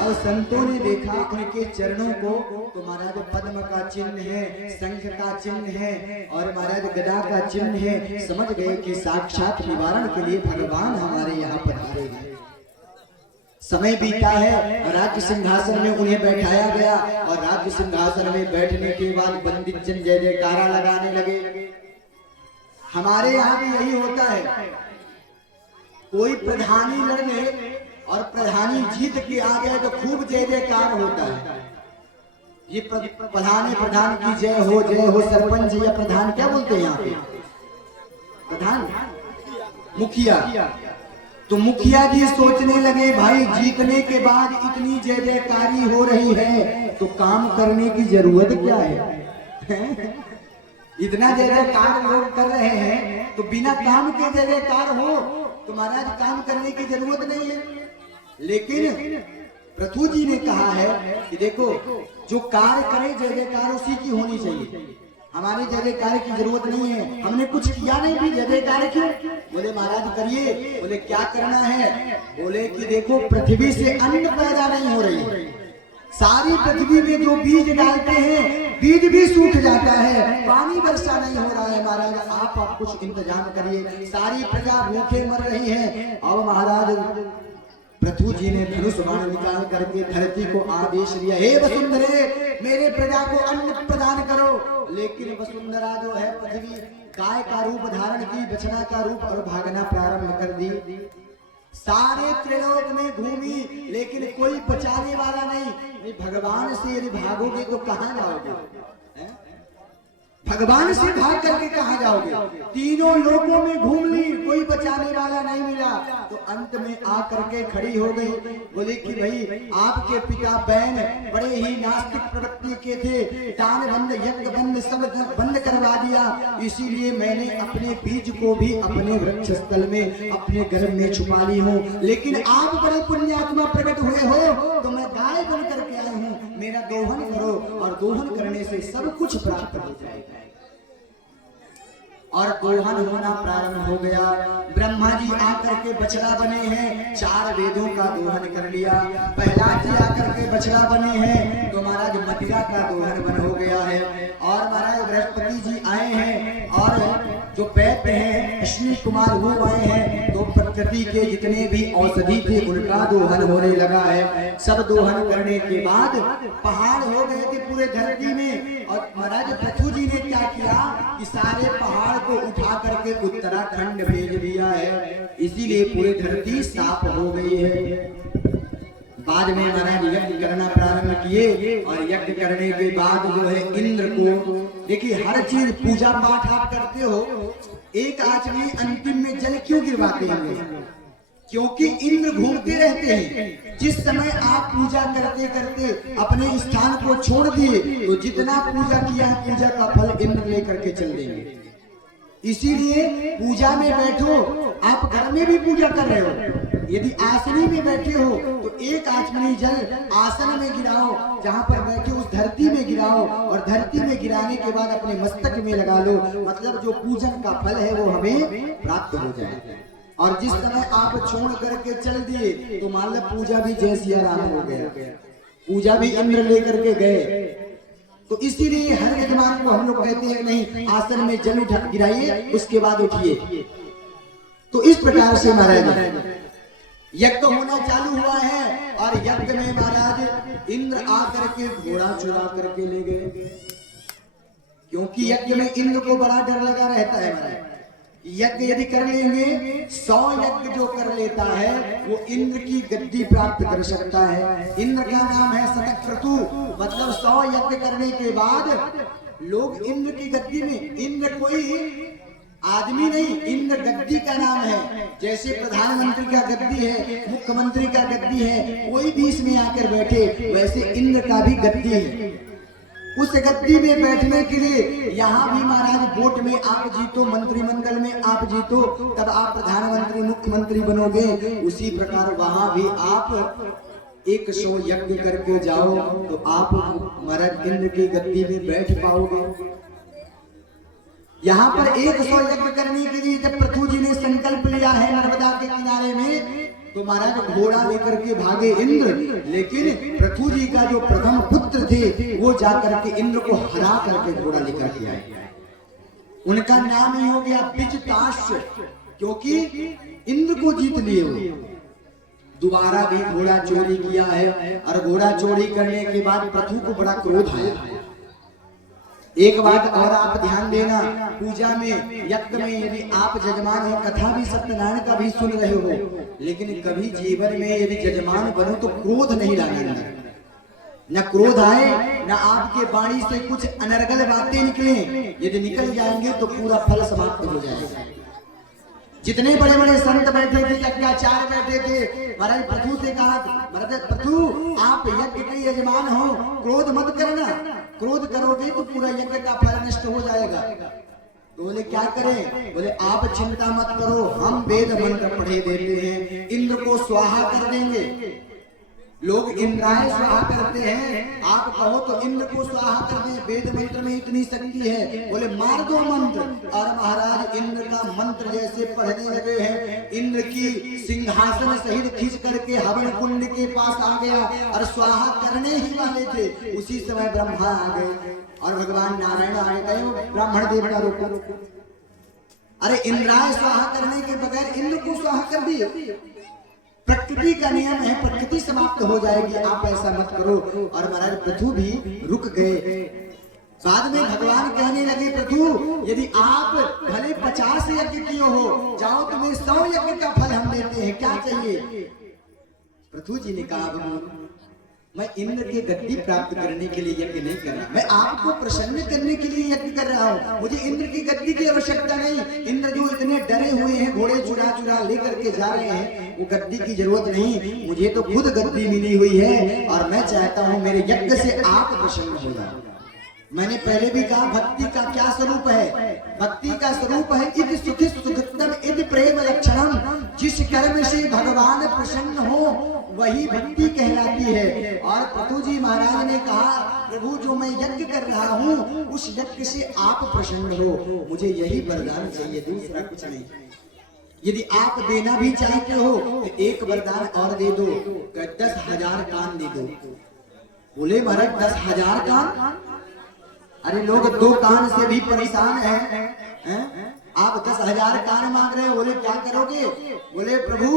और संतों ने देखा उनके चरणों को, तो महाराज पद्म का चिन्ह है, शंख का चिन्ह है और महाराज गदा का चिन्ह है। समझ गए कि साक्षात निवारण के लिए भगवान हमारे यहाँ पधारे हैं। समय बीता है, राज्य सिंहासन में उन्हें बैठाया गया, और राज्य सिंहासन में बैठने के बाद पंडित जन जय जयकारा लगाने लगे। हमारे यहाँ भी यही होता है, कोई प्रधानी लड़ने और प्रधानी जीत के आ गए तो खूब जय जयकार होता है। ये प्रधान की जय हो, सरपंच या प्रधान क्या बोलते हैं यहाँ पे? प्रधान, मुखिया। तो मुखिया जी सोचने लगे, भाई जीतने के बाद इतनी जय जयकारी हो रही है तो काम करने की जरूरत क्या है? इतना जय जयकार लोग कर रहे हैं तो बिना काम के जय जयकार हो तो महाराज काम करने की जरूरत नहीं है। लेकिन पृथु जी ने कहा है कि देखो, जो कार्य करे जय जयकार उसी की होनी चाहिए। हमारे जय जयकार की जरूरत नहीं है, हमने कुछ किया नहीं भी जय जयकार क्यों? बोले महाराज करिए। बोले क्या करना है? बोले कि देखो पृथ्वी से अन्न पैदा नहीं हो रही, सारी पृथ्वी में जो बीज डालते हैं बीज भी सूख जाता है, पानी वर्षा नहीं हो रहा है। महाराज आप कुछ इंतजाम करिए, सारी प्रजा भूखे मर रही है। और महाराज पृथु जी ने धनुष बाण निकाल करके धरती को आदेश दिया, हे वसुंधरे, मेरे प्रजा को अन्न प्रदान करो। लेकिन वसुंधरा जो है पृथ्वी गाय का रूप धारण की, बछड़ा का रूप, और भागना प्रारंभ कर दी। सारे त्रिलोक में घूमी लेकिन कोई बचाने वाला नहीं। भगवान से यदि भागोगे तो कहां जाओगे? भगवान से भाग करके कहां जाओगे? तीनों लोकों में घूम ली, कोई बचाने वाला नहीं मिला। तो अंत में आकर के खड़ी हो गई, बोले कि भाई आपके पिता बहन बड़े ही नास्तिक प्रवृत्ति के थे, दान बंद यज्ञ बंद सब बंद करवा दिया, इसीलिए मैंने अपने बीज को भी अपने वृक्ष स्थल में अपने गर्भ में छुपा ली हूँ। लेकिन आप बड़े पुण्यात्मा प्रकट हुए हो तो मैं गाय बन करके आई हूँ, मेरा दोहन करो, और दोहन करने से सब कुछ प्राप्त हो जाएगा। और दोहन होना प्रारंभ हो गया। ब्रह्मा जी आकर के बछड़ा बने हैं, 4 वेदों का दोहन कर लिया। प्रहलाद जी आकर के बछड़ा बने हैं तो महाराज मदिरा का दोहन बन हो गया है। और महाराज बृहस्पति जी आए हैं, और जो पैत हैं अश्विनी कुमार वो आए हैं, तो प्रकृति के जितने भी औषधि थे उनका दोहन होने लगा है। सब दोहन करने के बाद पहाड़ हो गए थे पूरे धरती में। और महाराज पृथु जी ने क्या किया कि सारे पहाड़ को उठा करके उत्तराखंड भेज दिया है, इसीलिए पूरी धरती साफ हो गई है। बाद में महाराज यज्ञ करना प्रारंभ किए और यज्ञ करने के बाद जो है इंद्र को, देखिए हर चीज पूजा पाठ आप करते हो, एक आचमनी अंतिम में जल क्यों गिरवाते हैं? क्योंकि इंद्र घूमते रहते हैं। जिस समय आप पूजा करते करते अपने स्थान को छोड़ दिए तो जितना पूजा किया है पूजा का फल इंद्र लेकर के चल देंगे। इसीलिए पूजा में बैठो, आप घर में भी पूजा कर रहे हो, यदि आसनी में बैठे हो तो एक आचमनी जल आसन में गिराओ, जहां पर बैठे उस धरती में गिराओ और धरती में गिराने के बाद अपने मस्तक में लगा लो, मतलब जो पूजन का फल है वो हमें प्राप्त हो जाए। और जिस समय आप छोड़ करके चल दिए तो मान लो पूजा भी जय सिया राम हो गया, पूजा भी इंद्र लेकर के गए। तो इसीलिए हर यजमान को हम लोग कहते हैं नहीं, आसन में जल उठा गिराइए उसके बाद उठिए। तो इस प्रकार से महाराज यज्ञ होना चालू हुआ है और यज्ञ में महाराज इंद्र आकर के घोड़ा चुरा करके ले गए, क्योंकि यज्ञ में इंद्र को बड़ा डर लगा रहता है। महाराज यज्ञ यदि कर लेंगे, 100 यज्ञ जो कर लेता है वो इंद्र की गद्दी प्राप्त कर सकता है। इंद्र का नाम है शतक्रतु, मतलब 100 यज्ञ करने के बाद लोग इंद्र की गद्दी में, इंद्र कोई आदमी नहीं, इंद्र गद्दी का नाम है। जैसे प्रधानमंत्री का गद्दी है, मुख्यमंत्री का गद्दी है, कोई भी इसमें आकर बैठे, वैसे इंद्र का भी गद्दी है। उस गद्दी में बैठने के लिए यहाँ भी महाराज वोट में आप जीतो, मंत्रिमंडल में आप जीतो, तब आप प्रधानमंत्री मुख्यमंत्री बनोगे। उसी प्रकार वहां भी आप 100 यज्ञ करके जाओ तो आप महाराज इंद्र की गद्दी में बैठ पाओगे। यहाँ पर 100 यज्ञ करने के लिए जब पृथु जी ने संकल्प लिया है नर्मदा के किनारे में, तो महाराज घोड़ा लेकर के भागे इंद्र, लेकिन पृथु जी का जो प्रथम पुत्र थे वो जाकर के इंद्र को हरा करके घोड़ा लेकर के आए। उनका नाम ही हो गया विजताश्व, क्योंकि इंद्र को जीत लिए हो। दोबारा भी घोड़ा चोरी किया है और घोड़ा चोरी करने के बाद पृथु को बड़ा क्रोध आया। एक बात और आप ध्यान देना, पूजा में यज्ञ में यदि आप जजमान हो, कथा भी सत्यनारायण का भी सुन रहे हो, लेकिन कभी जीवन में यदि जजमान बनो तो क्रोध नहीं लाना, न क्रोध आए, न आपके वाणी से कुछ अनर्गल बातें निकले। यदि निकल जाएंगे तो पूरा फल समाप्त हो जाएगा। जितने बड़े बड़े संत बैठे थे, यज्ञाचार्य बैठे थे, महाराज पृथु से कहा, महाराज पृथु आप यज्ञ के यजमान हो, क्रोध मत करना, क्रोध करोगे तो पूरा यज्ञ का फल नष्ट हो जाएगा। तो बोले क्या करें? बोले आप चिंता मत करो, हम वेद मंत्र पढ़े देते हैं, इंद्र को स्वाहा कर देंगे। लोग इंद्राय स्वाहा करते हैं, आप कहो तो इंद्र को स्वाहा कर दें, वेद मंत्र में इतनी शक्ति है। बोले मार दो मंत्र, और महाराज इंद्र का मंत्र जैसे पढ़ने लगे हैं, इंद्र की सिंहासन सहित खींच करके हवन कुंड के पास आ गया और स्वाहा करने ही वाले थे, उसी समय ब्रह्मा आ गए और भगवान नारायण आ गए, ब्राह्मण देवता रोको। अरे इंद्राय स्वाहा करने के बगैर इंद्र को स्वाहा कर दिए। प्रकृति का नियम है, प्रकृति समाप्त हो जाएगी, आप ऐसा मत करो। और महाराज पृथु भी रुक गए। बाद में भगवान कहने लगे, पृथु यदि आप भले 50 यज्ञ किए हो, जाओ तुम्हें 100 यज्ञ का फल हम देते हैं, क्या चाहिए? पृथु जी ने कहा, मैं इंद्र की गद्दी प्राप्त करने के लिए यज्ञ नहीं कर रहा, मैं आपको प्रसन्न करने के लिए यज्ञ कर रहा हूँ। मुझे इंद्र की गद्दी की आवश्यकता नहीं। इंद्र जो इतने डरे हुए हैं, घोड़े चुरा चुरा लेकर के जा रहे हैं, वो गद्दी की जरूरत नहीं, मुझे तो खुद गद्दी मिली हुई है और मैं चाहता हूँ मेरे यज्ञ से आप प्रसन्न हो जाओ। मैंने पहले भी कहा, भक्ति का क्या स्वरूप है? भक्ति का स्वरूप है इति सुखि सुखतम इति प्रेम लक्षणम। जिस कर्म से भगवान प्रसन्न हो वही भक्ति कहलाती है। और पृथु जी महाराज ने कहा, प्रभु जो मैं यज्ञ कर रहा हूँ उस यज्ञ से आप प्रसन्न हो, मुझे यही वरदान चाहिए, दूसरा कुछ नहीं। यदि आप देना भी चाहते हो तो एक वरदान और दे दो, 10,000 कान दे दो। बोले महाराज 10,000 कान? अरे लोग 2 कान से भी परेशान हैं, आप 10,000 कान मांग रहे हो, बोले क्या करोगे? बोले प्रभु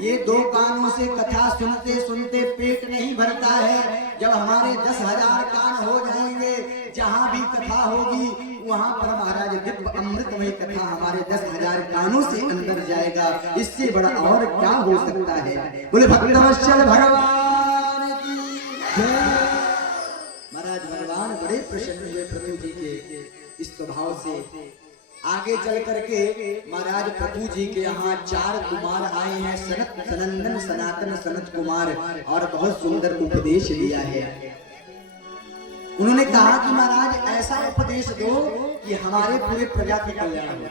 ये 2 कानों से कथा सुनते सुनते पेट नहीं भरता है। जब हमारे 10,000 कान हो जाएंगे, जहाँ भी कथा होगी वहाँ पर महाराज दिव्य अमृतमय कथा हमारे 10,000 कानों से अंदर जाएगा। इससे बड़ा और क्या हो सकता है? बोले भक्तवत्सल भगवान की जय। महाराज भगवान बड़े प्रसन्न हुए प्रभु जी के इस स्वभाव से। आगे चल करके महाराज प्रभु जी के यहाँ 4 कुमार आए हैं, सनत सनंदन सनातन सनत कुमार, और बहुत सुंदर उपदेश दिया है। उन्होंने कहा कि महाराज ऐसा उपदेश दो कि हमारे पूरे प्रजा के कल्याण हो।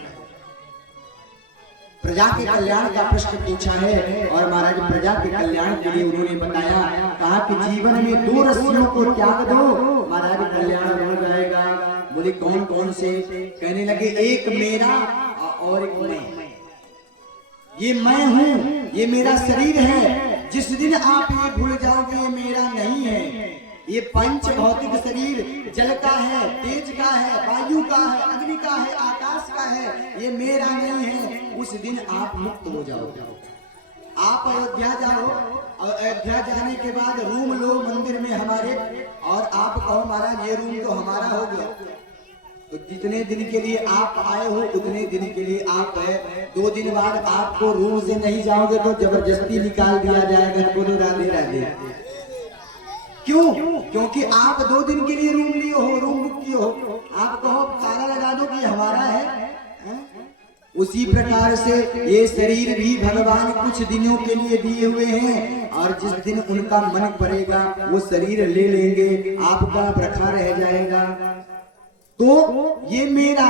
प्रजा के कल्याण का प्रश्न पूछा है, और महाराज प्रजा के कल्याण के लिए उन्होंने बताया, कहा कि जीवन में 2 रस्सियों को त्याग दो, महाराज कल्याण हो जाएगा। बोले कौन कौन से? कहने लगे एक मेरा और एक मैं। ये मैं हूँ, ये मेरा शरीर है। जिस दिन आप ये भूल जाओगे ये मेरा नहीं है, ये पंच भौतिक शरीर जल का है, तेज का है, वायु का है, अग्नि का है, आकाश का है, ये मेरा नहीं है। उस दिन आप मुक्त हो जाओगे। आप अयोध्या जाओ, और अयोध्या जाने के बाद रूम लो मंदिर में हमारे, और आप कहो महाराज ये रूम तो हमारा हो गया। तो जितने दिन के लिए आप आए हो उतने दिन के लिए आप है। 2 दिन बाद आपको रूम से नहीं जाओगे तो जबरदस्ती निकाल दिया जाएगा। बोलो राधे राधे। क्यों? क्योंकि आप 2 दिन के लिए रूम लिए हो, रूम बुक किए हो। आप कहो ताला लगा दो कि हमारा है। उसी प्रकार से ये शरीर भी भगवान कुछ दिनों के लिए दिए हुए हैं, और जिस दिन उनका मन पड़ेगा वो शरीर ले लेंगे, आपका रखा रह जाएगा। तो ये मेरा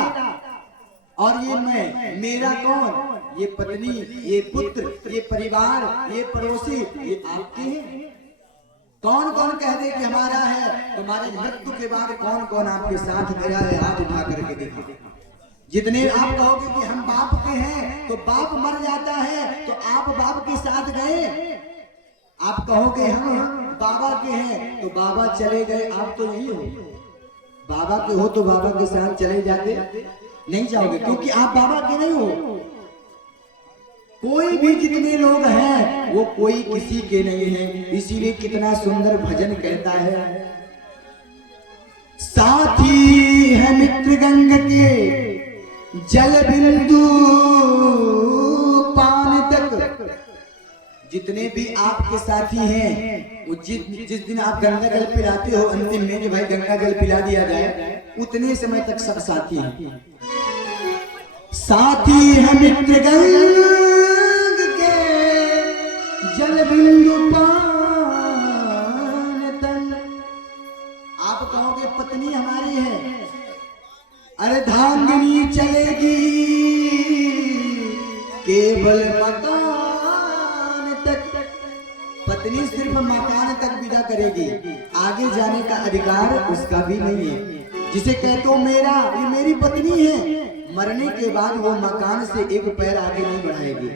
और ये मैं, मेरा कौन? ये पत्नी, ये पुत्र, ये परिवार, ये पड़ोसी, ये आपके हैं। कौन कौन कह दे कि हमारा है? तुम्हारे मृत्यु के बाद कौन कौन आपके साथ गया है? हाथ उठा करके देखो। जितने आप कहोगे कि हम बाप के हैं, तो बाप मर जाता है तो आप बाप के साथ गए। आप कहोगे हम बाबा के हैं, तो बाबा चले गए। आप तो यही हो, बाबा के हो तो बाबा के साथ चले जाते, नहीं जाओगे, क्योंकि आप बाबा के नहीं हो। कोई भी जितने लोग हैं वो कोई किसी के नहीं है। इसीलिए कितना सुंदर भजन कहता है, साथी है मित्र गंग के जल बिंदु पान तक। जितने भी आपके साथी हैं, वो जिस दिन आप गंगा जल पिलाते हो अंतिम में कि भाई गंगा जल पिला दिया जाए, उतने समय तक सब साथी हैं। साथी है मित्र गंग के जल बिंदु पान तन। आप कहोगे पत्नी हमारी है, अरे धांगनी चलेगी केवल मकान तक। पत्नी सिर्फ मकान तक विदा करेगी, आगे जाने का अधिकार उसका भी नहीं है। जिसे कहते हो मेरा, ये मेरी पत्नी है, मरने के बाद वो मकान से एक पैर आगे नहीं बढ़ाएगी।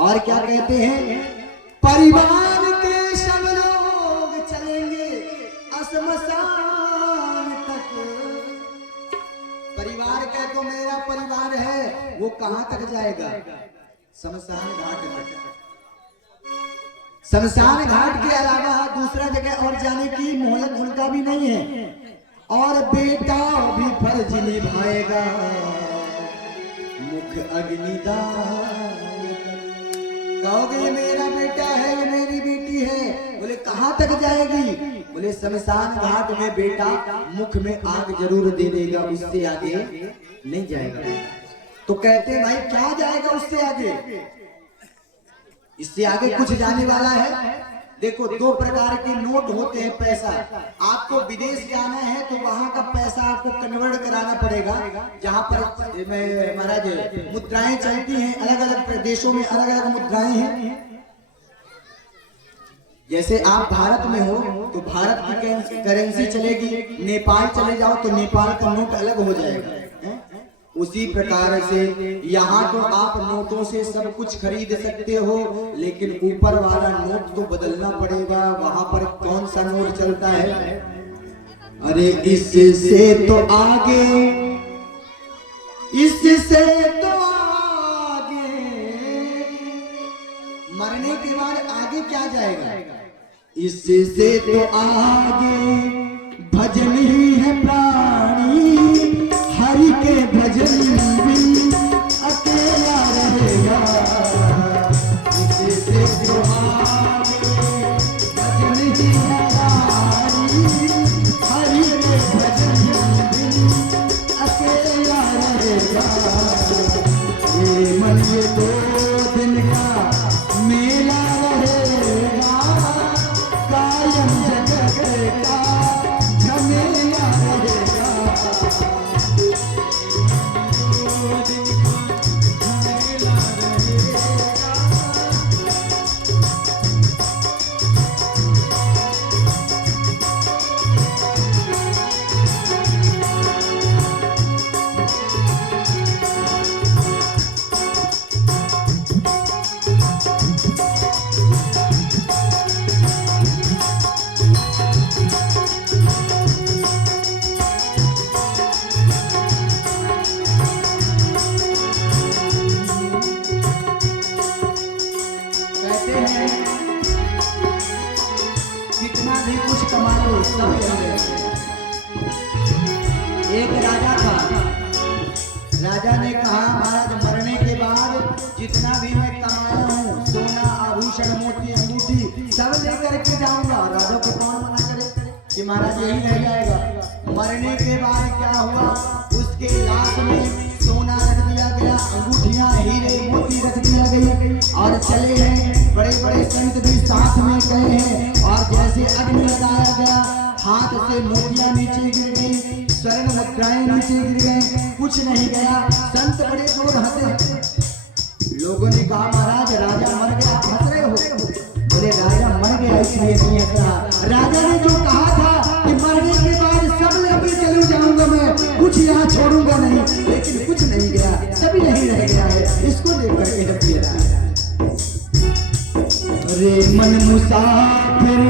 और क्या कहते हैं, परिवार के सब लोग चलेंगे श्मशान तक। परिवार का तो मेरा परिवार है, वो कहां तक जाएगा? श्मशान घाट तक। श्मशान घाट के अलावा दूसरा जगह और जाने की मोहलत उनका भी नहीं है। और बेटा भी फर्ज निभाएगा, मुख अग्निदान। कहोगे मेरा बेटा है, ये मेरी बेटी है, बोले कहां तक जाएगी? बोले शमशान घाट में बेटा मुख में आग जरूर दे देगा, उससे आगे नहीं जाएगा। तो कहते भाई क्या जाएगा उससे आगे? इससे आगे कुछ जाने वाला है? देखो 2 प्रकार के नोट होते हैं पैसा। आपको विदेश जाना है तो वहां का पैसा आपको कन्वर्ट कराना पड़ेगा, जहां पर महाराज मुद्राएं चलती हैं। अलग अलग प्रदेशों में अलग अलग मुद्राएं हैं। जैसे आप भारत में हो तो भारत की करेंसी चलेगी, नेपाल चले जाओ तो नेपाल का नोट अलग हो जाएगा। उसी प्रकार से यहाँ तो आप नोटों से सब कुछ खरीद सकते हो, लेकिन ऊपर वाला नोट तो बदलना पड़ेगा। वहां पर कौन सा नोट चलता है? अरे इससे तो आगे इससे तो आगे मरने के बाद आगे क्या जाएगा? इससे तो आगे भजन ही है प्राणी, हरि के भजन बिन अकेला रहेगा। इससे तो आगे भजन ही है प्राणी, हरि के भजन बिन अकेला रहेगा। ये मन ये 2 दिन का मेला रहेगा, कायम जगत का झमेला रहेगा। कहते हैं कितना भी कुछ कमा लो सब रहेगा। एक राजा था, राजा ने कहा महाराज मरने के बाद जितना भी मैं कमाया हूँ सोना आभूषण मोती अंगूठी सब लेकर के जाऊंगा। राजा को कौन मना करे कि महाराज यही रह जाएगा। मरने के बाद क्या हुआ, उसके लाश में सोना रख दिया गया, अंगूठियां हीरे मोती रख दिया गई और चले हैं। बड़े बड़े संत भी साथ में गए हैं और जैसे अग्नि लगाया गया हाथ से मोतियां नीचे गिर गई, स्वर्ण मुद्राएं नीचे गिर गए, कुछ नहीं गया। संत बड़े जोर हंसे। लोगों ने कहा महाराज राजा मर गया, हंस रहे हो? बोले राजा मर गया इसलिए नहीं हंस रहा। राजा ने जो कहा था कि मरने के बाद सब लेके चलू जाऊंगा मैं, कुछ यहाँ छोड़ूंगा नहीं, लेकिन कुछ नहीं गया, सभी यही रह गया है। इसको लेकर के हंस रहा है। रे मन मुसाफिर,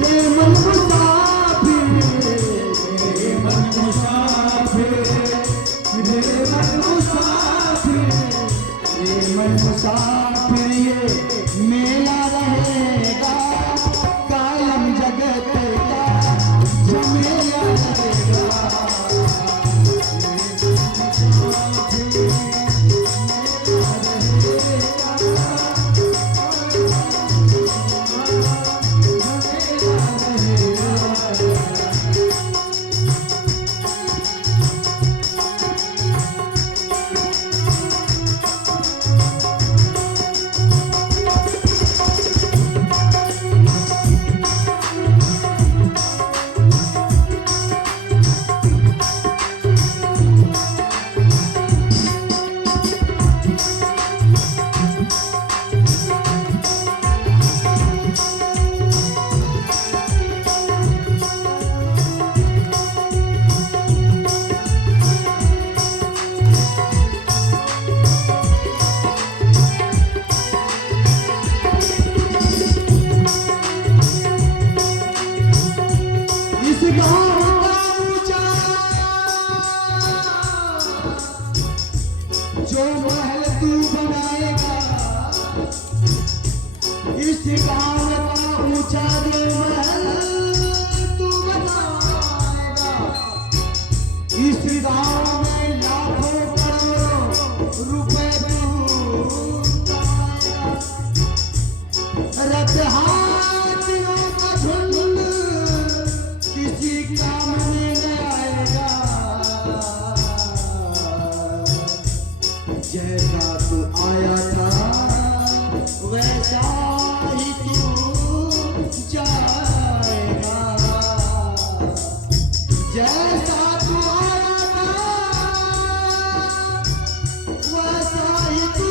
रे मन मुसाफिर, रे मन मुसाफिर, रे मन मुसाफिर, रे मन मुसाफिर ये मेला रहेगा, कायम जगत का झमेला रहेगा। जो महल तू बनाएगा, इस गांव का ऊंचा जो महल तू बनाएगा, इस गांव में लाखों करोड़ों रुपए तू कमाएगा। रथ हाथियों का झुंड किसी काम में न आएगा। जैसा तू आया था वैसा ही तू जाएगा, जैसा तू आया था वैसा ही तू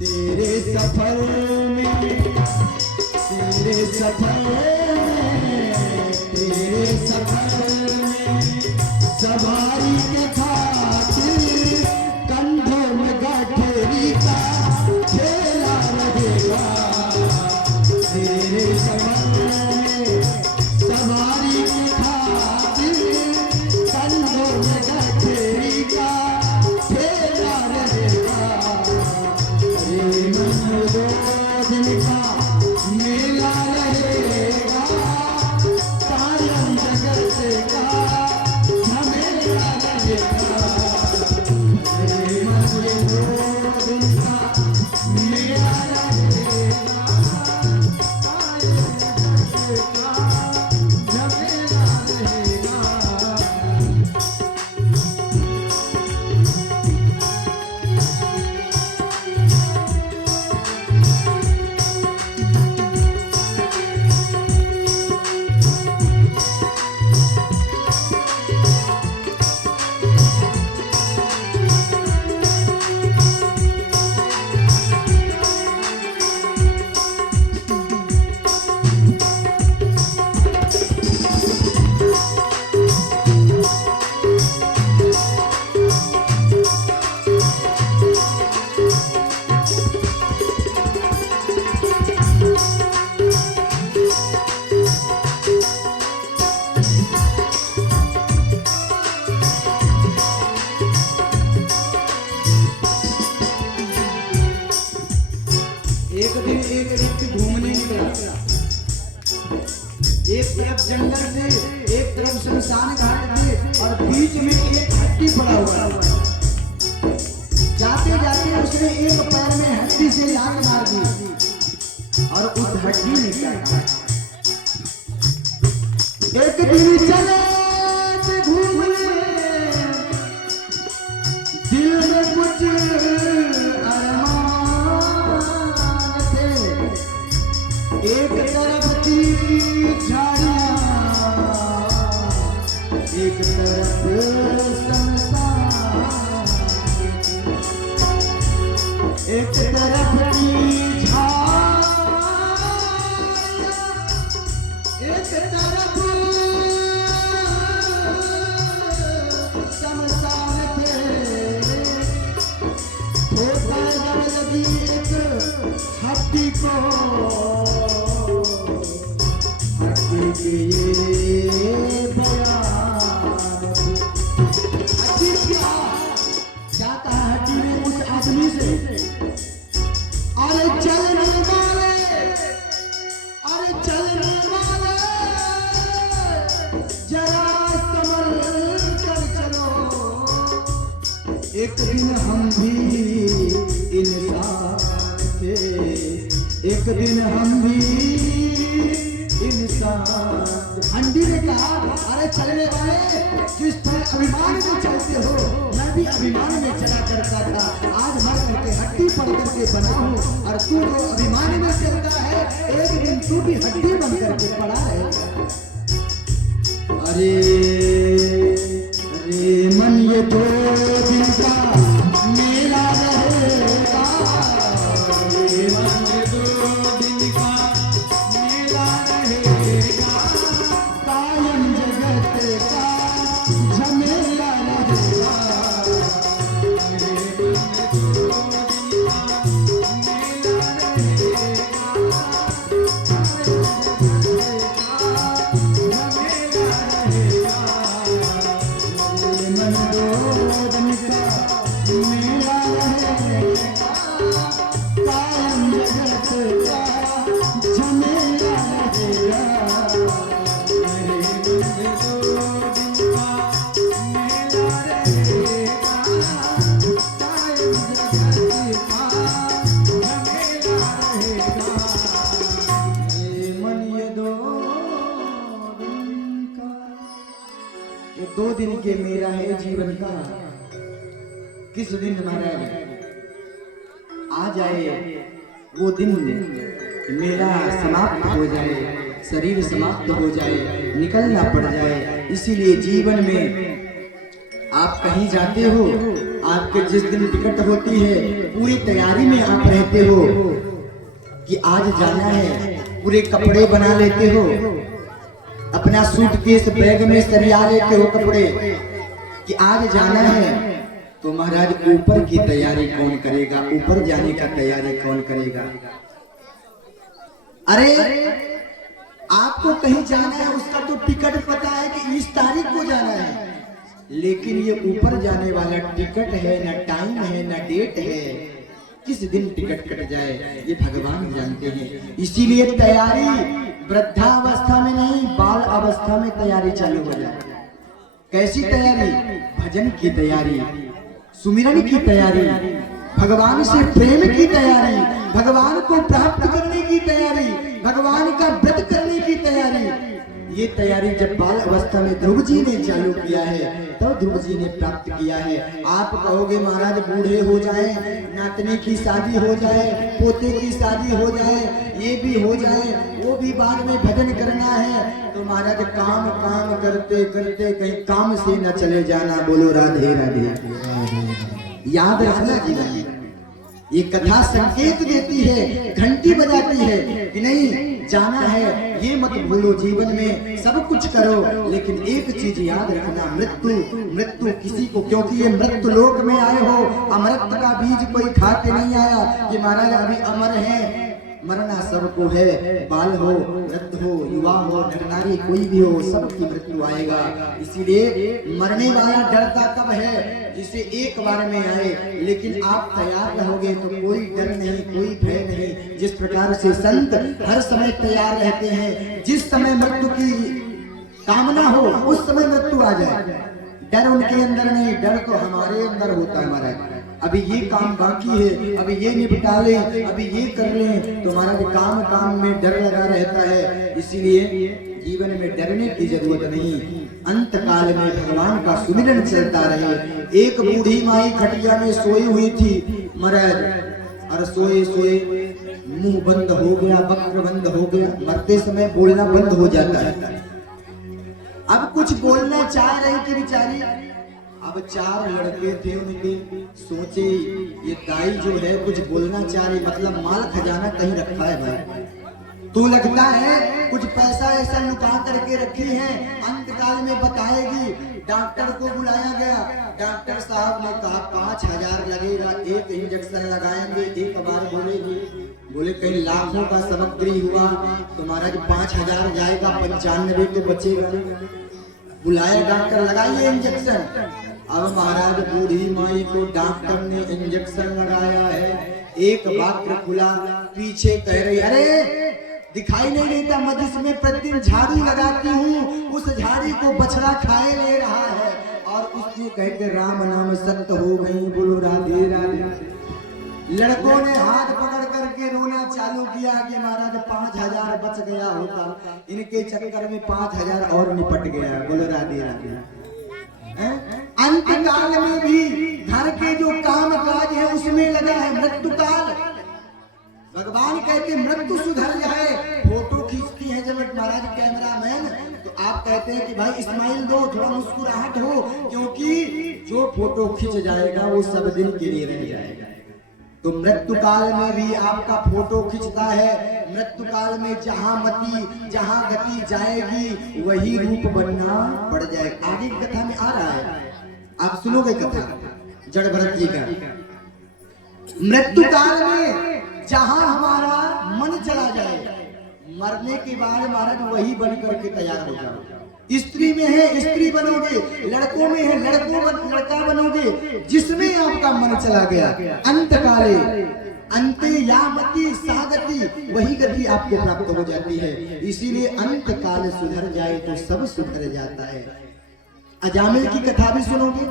तेरे सफर में, तेरे सफर में, तेरे सफर सवारी के खातिर कंधों में गठरी का ठेला रहेगा। तेरे सवारी एक दिन एक व्यक्ति घूमने निकला, एक तरफ जंगल थे, एक तरफ शमशान घाट थे और बीच में एक हड्डी पड़ा हुआ है। जाते जाते उसने एक पैर में हड्डी से लात मार दी और उस हड्डी ने क्या कहा, एक दिन चले घूमने दिल में कुछ अरमान थे, एक तरफ थी झाड़ियां, एक तरफ शमशान, एक तरफ थी झाड़ियां, एक तरफ शमशान थे। होता जब लगी एक हड्डी को, हड्डी के ये बयान, हड्डी क्या कहा हड्डी ने उस आदमी से, अरे चलने वाले, अरे चलने वाले जरा संभल कर चलो, एक दिन हम भी इंसान थे, एक दिन हम भी इंसान। हड्डी ने कहा, अरे चलने वाले जिस तरह अभिमान में चलते हो मैं भी अभिमान में चला करता था, आज मर करके हड्डी पड़ करके बना हूँ और तू जो अभिमान में चलता है एक दिन तू भी हड्डी बन करके पड़ा रहेगा। अरे अरे मन ये 2 दिन का मेला रहेगा, अरे मन ये 2 दिन का मेला रहेगा, कायम जगत का झमेला रहेगा, अरे मन ये 2 दिन का मेला रहेगा, कायम जगत का झमेला रहेगा, अरे मन 2 दिन का मेला रहेगा, कायम जगत का झमेला रहेगा, अरे मन ये 2 दिन का, ये 2 दिन के मेरा है जीवन का। किस दिन महाराज आ जाए वो दिन, मेरा समाप्त हो जाए, शरीर समाप्त हो जाए, निकलना पड़ जाए। इसीलिए जीवन में आप कहीं जाते हो, आपके जिस दिन टिकट होती है पूरी तैयारी में आप रहते हो कि आज जाना है, पूरे कपड़े बना लेते हो, अपना सूटकेस बैग में सरिया लेते हो कपड़े कि आज जाना है। तो महाराज ऊपर की तैयारी कौन करेगा, ऊपर जाने का तैयारी कौन करेगा? अरे आपको कहीं जाना है, उसका तो टिकट पता है कि इस तारीख को जाना है, लेकिन ये ऊपर जाने वाला टिकट है, ना टाइम है, ना डेट है, किस दिन टिकट कट जाए ये भगवान जानते हैं। इसीलिए तैयारी वृद्धावस्था में नहीं, बाल अवस्था में तैयारी चालू हो जाए। कैसी तैयारी? भजन की तैयारी, सुमिरन की तैयारी, भगवान से प्रेम की तैयारी, भगवान को प्राप्त करने की तैयारी, भगवान का व्रत करने की तैयारी। ये तैयारी जब बाल अवस्था में ध्रुव जी ने चालू किया है तब ध्रुव जी ने प्राप्त किया है। आप कहोगे महाराज बूढ़े हो जाए, नातनी की शादी हो जाए, पोते की शादी हो जाए, ये भी हो जाए, वो भी बाद में भजन करना है, तो महाराज काम काम करते करते कहीं काम से न चले जाना। बोलो राधे राधे। याद रखना जीवन, ये कथा संकेत देती है, घंटी बजाती है कि नहीं जाना है, ये मत भूलो। जीवन में सब कुछ करो, लेकिन एक चीज याद रखना, मृत्यु मृत्यु किसी को, क्योंकि ये मृत्यु लोक में आए हो, अमृत का बीज कोई खा के नहीं आया कि महाराज अभी अमर है, मरना सबको है, बाल हो, वृद्ध हो, युवा हो, नर नारी कोई भी हो, सबकी मृत्यु आएगा। इसीलिए मरने वाला डरता कब है, जिसे एक बार में आए। लेकिन आप तैयार रहोगे तो कोई डर नहीं, कोई भय नहीं। जिस प्रकार से संत हर समय तैयार रहते हैं, जिस समय मृत्यु की कामना हो उस समय मृत्यु आ जाए, डर उनके अंदर नहीं, डर तो हमारे अंदर होता है। हमारा अभी ये काम बाकी है, अभी ये निपटा ले, अभी ये कर ले, तो हमारा काम काम में डर लगा रहता है। इसीलिए जीवन में डरने की जरूरत नहीं। अंत काल में भगवान का सुमिरन चलता रहे। एक बूढ़ी माई खटिया में सोई हुई थी महाराज, और सोए सोए मुंह बंद हो गया, वक्र बंद हो गया, मरते समय बोलना बंद हो जाता है। अब कुछ बोलना चाह रही थी बेचारी। अब 4 लड़के थे उनके, सोचे ये दाई जो है कुछ बोलना चाह रही, मतलब माल खजाना कहीं रखा है भाई, तो लगता है कुछ पैसा ऐसा लुका करके रखी है, अंत काल में बताएगी। डॉक्टर को बुलाया गया, डॉक्टर साहब ने कहा 5000 लगेगा, एक इंजेक्शन लगाएंगे, एक बार बोलेगी। बोले कहीं लाखों का सामग्री हुआ तो महाराज 5000 जाएगा, 95 तो बचेगा। बुलाया डॉक्टर, लगाइए इंजेक्शन। अब महाराज बूढ़ी माई को डॉक्टर ने इंजेक्शन लगाया है, एक वक्र खुला, पीछे कह रही अरे दिखाई नहीं देता, मैं जिसमें प्रतिदिन झाड़ू लगाती हूँ उस झाड़ी को बछड़ा खाए ले रहा है। और उसने कहते राम नाम सत्य हो गई, बोलो राधे राधे। लड़कों ने हाथ पकड़ करके रोना चालू किया कि महाराज 5000 बच गया होता, इनके चक्कर में 5000 और निपट गया, बोलो राधे राधे। अंत काल में भी घर के जो काम काज है उसमें लगा है मृत्यु काल। भगवान कहते मृत्यु सुधर जाए। फोटो खींचती है जब महाराज कैमरामैन, तो आप कहते हैं कि भाई स्माइल दो, थोड़ा मुस्कुराहट हो, क्योंकि जो फोटो खींच जाएगा वो सब दिन के लिए रह जाएगा। तो मृत्यु काल में भी आपका फोटो खींचता है। मृत्यु काल में जहां मति जहां गति जाएगी वही रूप बनना पड़ जाएगा। आगे की कथा में आ रहा है, आप सुनोगे कथा जड़ भरत जी का। मृत्यु काल में जहां हमारा मन चला जाए, मरने के बाद महाराज वही बन करके तैयार हो जाओ। स्त्री में है स्त्री बनोगे, लड़कों में है लड़का बनोगे, जिसमें आपका मन चला गया। अंत काले अंते यामति सागति, वही गति आपको प्राप्त हो जाती है। इसीलिए अंत काल सुधर जाए तो सब सुधर जाता है। अजामिल की कथा भी सुनोगे,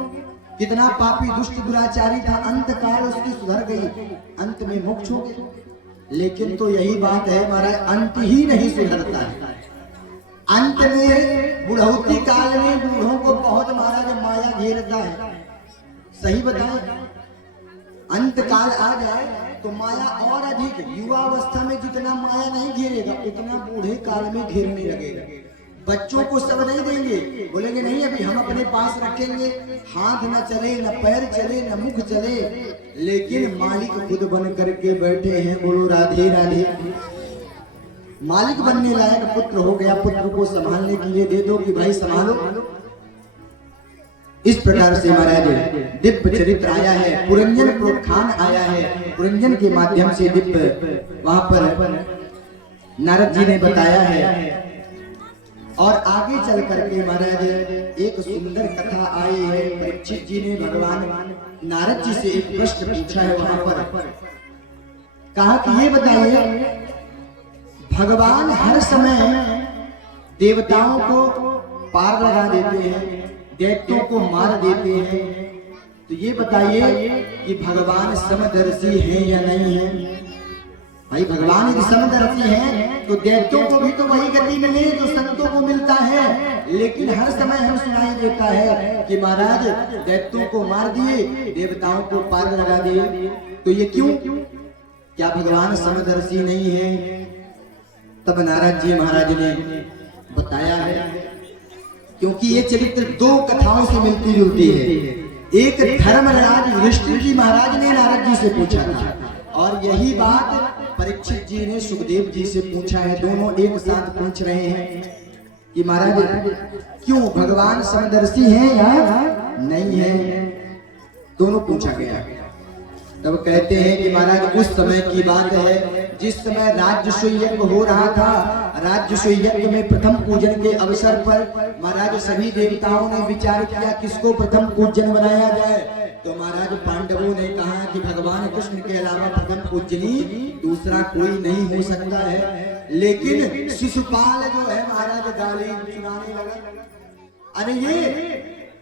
कितना पापी दुष्ट दुराचारी था, अंत काल उसकी सुधर गई, अंत में मोक्ष हो गया। लेकिन तो यही बात है महाराज, अंत ही नहीं सुधरता है। अंत में बुढ़ौती काल में बूढ़ों को बहुत महाराज माया घेरता है। सही बताएं, अंत काल आ जाए तो माया और अधिक, युवावस्था में जितना माया नहीं घेरेगा उतना बूढ़े काल में घेरने लगेगा। बच्चों को सब नहीं देंगे, बोलेंगे नहीं अभी हम अपने पास रखेंगे, हाथ न चले न पैर चले न मुख चले, लेकिन मालिक खुद बन करके बैठे हैं, बोलो राधे राधे। मालिक बनने लायक पुत्र हो गया, पुत्र को संभालने के लिए दे दो कि भाई संभालो। इस प्रकार से महाराज दिव्य चरित्र आया है, पुरंजन प्रोत्थान आया है, पुरंजन के माध्यम से दिव्य वहां पर नारद जी ने बताया है। और आगे चल करके महाराज एक सुंदर कथा आई है। परीक्षित जी ने भगवान नारद जी से एक प्रश्न पूछा है, वहां पर कहा कि ये बताइए भगवान हर समय देवताओं को पार लगा देते हैं, दैत्यों को मार देते हैं, तो ये बताइए कि भगवान समदर्शी हैं या नहीं है? भाई भगवान यदि समदर्शी हैं तो दैत्यों को भी तो वही गति मिले जो संतों को मिलता है। लेकिन हर समय हम सुनाई देता है कि महाराज दैत्यों को मार दिए, देवताओं को पार लगा दिए, तो ये क्यों? क्या भगवान समदर्शी नहीं है? तब नारद जी महाराज ने बताया है, क्योंकि ये चरित्र दो कथाओं से मिलती जुलती है। एक धर्मराज युधिष्ठिर जी महाराज ने नारद जी से पूछा था, और यही बात परीक्षित जी ने सुखदेव जी से पूछा है। दोनों एक साथ पूछ रहे हैं कि महाराज क्यों भगवान समदर्शी हैं या नहीं है, दोनों पूछा गया। तब कहते हैं कि महाराज उस समय की बात है जिस समय राजसूय यज्ञ हो रहा था। राजसूय यज्ञ में प्रथम पूजन के अवसर पर महाराज सभी देवताओं ने विचार किया किसको प्रथम पूजन बनाया जाए। तो महाराज पांडवों ने कहा कि भगवान कृष्ण के अलावा प्रथम पूजनी दूसरा कोई नहीं हो सकता है। लेकिन शिशुपाल जो है महाराज गाली सुनाने लगा,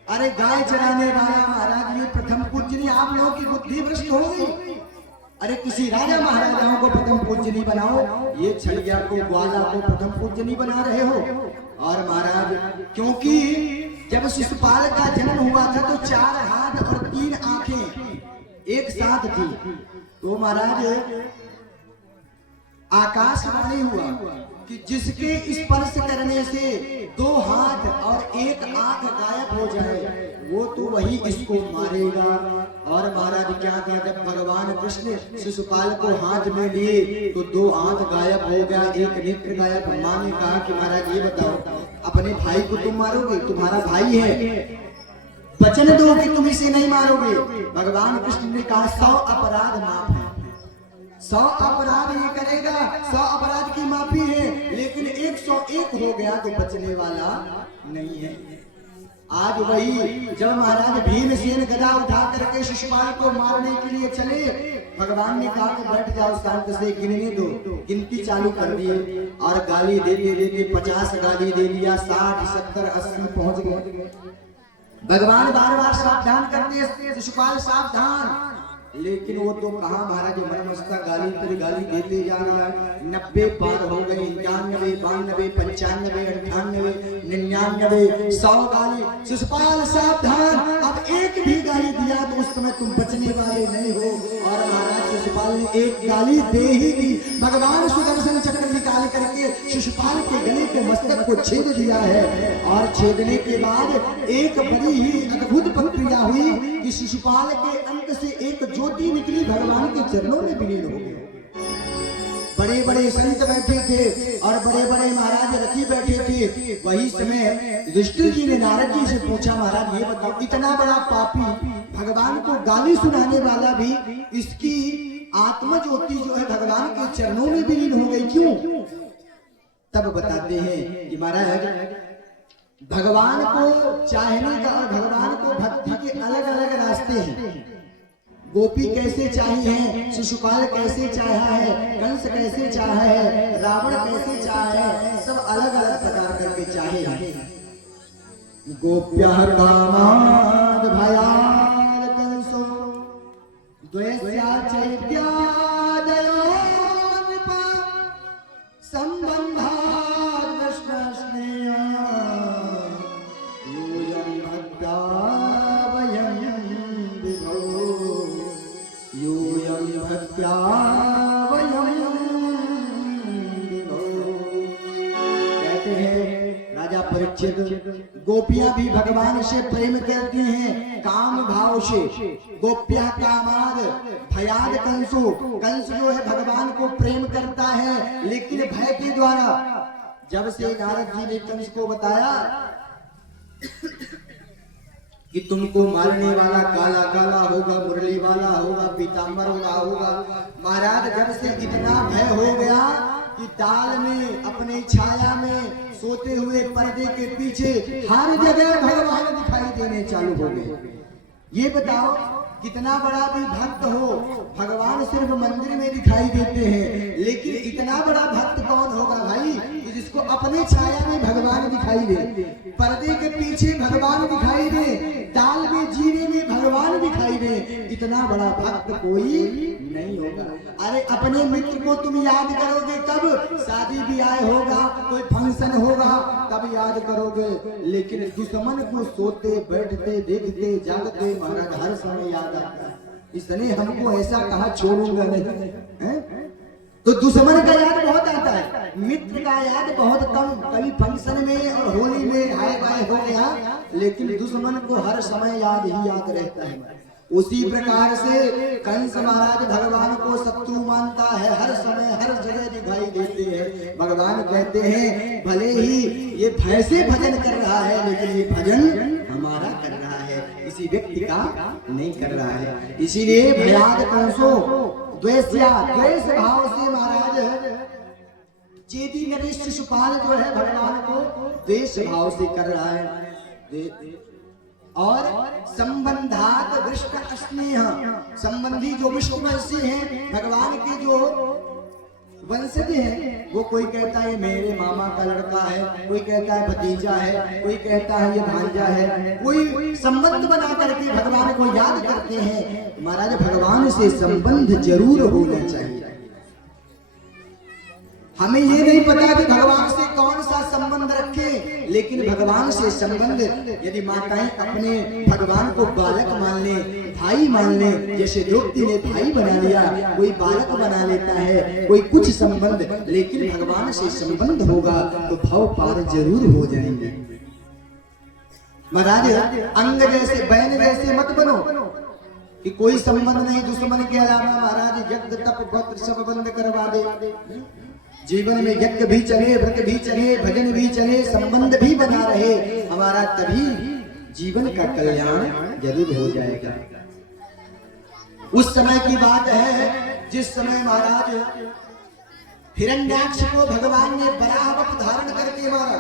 अरे गाय चराने वाला महाराज ये प्रथम पूजनी आप लोगों की बुद्धि भ्रष्ट हो गई। अरे किसी राजा महाराजाओं को प्रथम पूजनी बनाओ, ये छलिया को ग्वाला को प्रथम पूजनी बना रहे हो। और महाराज क्योंकि जब शिशुपाल का जन्म हुआ था तो 4 हाथ और 3 आंखें एक साथ थी। तो महाराज आकाशवाणी हुआ कि जिसके स्पर्श करने से 2 हाथ और 1 आंख गायब हो जाए वो तो वही इसको मारेगा। और महाराज क्या था, जब भगवान कृष्ण शिशुपाल को हाथ में लिए तो 2 आंख गायब हो गया, 1 नेत्र गायब। मां ने कहा कि महाराज ये बताओ अपने भाई को तुम मारोगे? तुम्हारा भाई है, वचन दो कि तुम इसे नहीं मारोगे। भगवान कृष्ण ने कहा 100 अपराध माफ है, 100 अपराध ये करेगा, 100 अपराध की माफी है, लेकिन 101 हो गया तो बचने वाला नहीं है। आज वही जब महाराज भीमसेन गदा उठा करके शिशुपाल को मारने के लिए चले, भगवान ने कहा कि बैठ जाओ शांत से, गिनने दो। गिनती चालू कर दिए और गाली देते देते 50 गाली दे दिया, 60 70 80 पहुंच गए। भगवान बार बार सावधान करते शिशुपाल सावधान, लेकिन वो तो कहा महाराज मनमस्ता गाली पर गाली देते जा रहा है। 90 पार हो गए, 91 92 95 98 99 100 गाली। शिशुपाल सावधान, अब एक भी गाली दिया तो उस समय तुम बचने वाले नहीं हो। और महाराज शिशुपाल ने एक गाली दे ही दी। भगवान सुदर्शन चक्र निकाल करके शिशुपाल के गले के मस्तक को छेद दिया है। और छेदने के बाद एक बड़ी ही अद्भुत प्रक्रिया हुई कि शिशुपाल के अंत से एक ज्योति निकली, भगवान के चरणों में विलीन हो गई। बड़े बड़े संत बैठे थे और बड़े बड़े महाराज रथी बैठे थे। वही समय युधिष्ठिर जी ने नारद जी से पूछा, महाराज ये बताओ इतना बड़ा पापी भगवान को गाली सुनाने वाला भी, इसकी आत्मा ज्योति जो है भगवान के चरणों में विलीन हो गई, क्यों? तब बताते हैं कि महाराज भगवान को चाहने का और भगवान को भक्ति के अलग अलग रास्ते हैं। गोपी कैसे चाही है, शिशुपाल कैसे चाहा है, कंस कैसे चाहा है, रावण कैसे चाहा है, सब अलग अलग प्रकार करके चाहे हैं। गोप्यः कामाद भयाद कंसो द्वेष्या चैत्यादयो नृपा संबंधात् कृष्णस्नेहा यूयं भक्त्या वयं विभो यूयं भक्त्या वयं विभो। कहते हैं राजा परीक्षित, गोपियां भी भगवान से प्रेम करती हैं काम भाव से। गोप्या कामाद भयाद कंसो, कंस जो है भगवान को प्रेम करता है लेकिन भय के द्वारा। जब से नारद जी ने कंस को बताया कि तुमको मारने वाला काला काला होगा, मुरली वाला होगा, पीताम्बर वाला होगा, महाराज जब से इतना भय हो गया कि दाल में अपने छाया में सोते हुए पर्दे के पीछे हर जगह भगवान दिखाई देने चालू हो गए। ये बताओ कितना बड़ा भी भक्त हो, भगवान सिर्फ मंदिर में दिखाई देते हैं, लेकिन इतना बड़ा भक्त कौन होगा भाई जिसको अपने छाया में भगवान दिखाई दे, पर्दे के पीछे भगवान दिखाई दे, दाल में जीने में भगवान दिखाई दे। इतना बड़ा भक्त कोई नहीं होगा। अरे अपने मित्र को तुम याद करोगे कब? शादी ब्याह होगा, कोई फंक्शन होगा तब याद करोगे, लेकिन दुश्मन को सोते बैठते देखते जागते महाराज हर समय याद आता है। इसने हमको ऐसा कहा छोड़ूंगा नहीं है? तो दुश्मन का याद बहुत आता है, मित्र का याद बहुत कम। कभी फंक्शन में और होली में हाय बाय हो गया, लेकिन दुश्मन को हर समय याद ही याद रहता है। उसी प्रकार से कंस महाराज भगवान को शत्रु मानता है, हर समय हर जगह दिखाई देते हैं। भगवान कहते हैं भले ही ये भय से भजन कर रहा है, लेकिन ये भजन हमारा कर रहा है। किसी व्यक्ति का नहीं कर रहा है। इसीलिए भयाद कंसो द्वेष्या द्वेष भाव से महाराज चेदी नरेश शिशुपाल जो है भगवान को द्वेष भाव से कर रहा है। और संबंधात वृष्ट स्नेह, संबंधी जो विष्णुवंशी हैं, भगवान के जो वंशज हैं, वो कोई कहता है मेरे मामा का लड़का है, कोई कहता है भतीजा है, कोई कहता है ये भांजा है, कोई संबंध बना करके भगवान को याद करते हैं। महाराज भगवान से संबंध जरूर होना चाहिए। हमें ये नहीं पता कि भगवान से कौन सा संबंध रखें, लेकिन भगवान से संबंध यदि माताएं अपने भगवान को बालक मान ले, भाई मान ले, जैसे द्रौपदी ने भाई बना लिया, कोई बालक बना लेता है, कोई कुछ संबंध, लेकिन भगवान से संबंध होगा तो भव पार जरूर हो जाएंगे। महाराज अंग जैसे बैन जैसे मत बनो कि कोई संबंध नहीं, दुश्मन के अलावा महाराज यज्ञ तप व्रत सब बंद करवा दे। जीवन में यज्ञ भी चले, व्रत भी चले, भजन भी चले, संबंध भी बना रहे हमारा, तभी जीवन का कल्याण जरूर हो जाएगा। उस समय की बात है जिस समय महाराज हिरण्याक्ष को भगवान ने बराह रूप धारण करके मारा,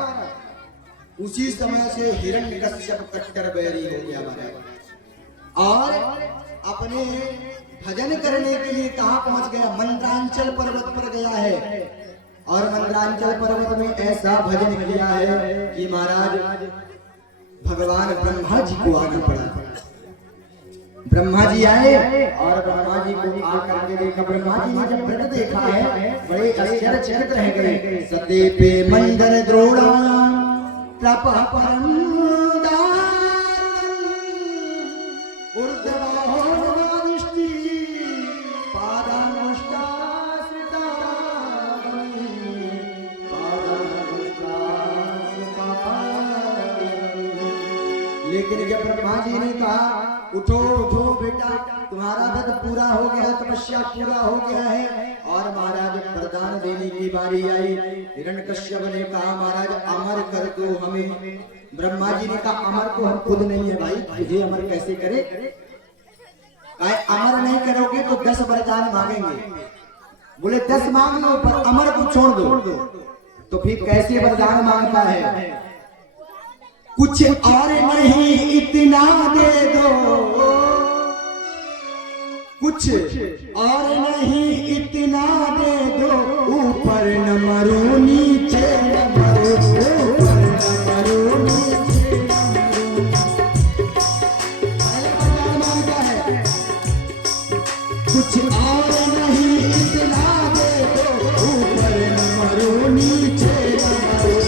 उसी समय से हिरण्यकश्यप कट्टर बैरी हो गया महाराज, और अपने भजन करने के लिए कहां पहुंच गया, मंत्रांचल पर्वत पर गया है। और मंत्रांचल पर्वत में ऐसा भजन किया है कि महाराज भगवान ब्रह्मा जी को आना पड़ा। ब्रह्मा जी आए और ब्रह्मा जी को आकर के देखा, ब्रह्मा जी ने जब व्रत देखा है बड़े आश्चर्यचकित रह गए। सते पे मंदर द्रोड़ा तप परम लेकिन जब ब्रह्मा जी ने कहा उठो उठो बेटा, तुम्हारा व्रत पूरा हो गया, तपस्या पूरा हो गया है, और महाराज वरदान देने की बारी आई। हिरण्यकश्यप ने कहा महाराज अमर कर दो हमें। ब्रह्मा जी ने कहा अमर को हम खुद नहीं है भाई, तुझे अमर कैसे करे? अमर नहीं करोगे तो 10 वरदान मांगेंगे। बोले 10 मांग लो पर अमर को छोड़ दो। तो फिर कैसे वरदान मांगता है? कुछ और नहीं इतना दे दो, कुछ और नहीं इतना दे दो, ऊपर न मरो नीचे न मरो, ऊपर न मरो नीचे न मरो। कुछ और नहीं इतना दे दो, ऊपर न मरो नीचे न मरो,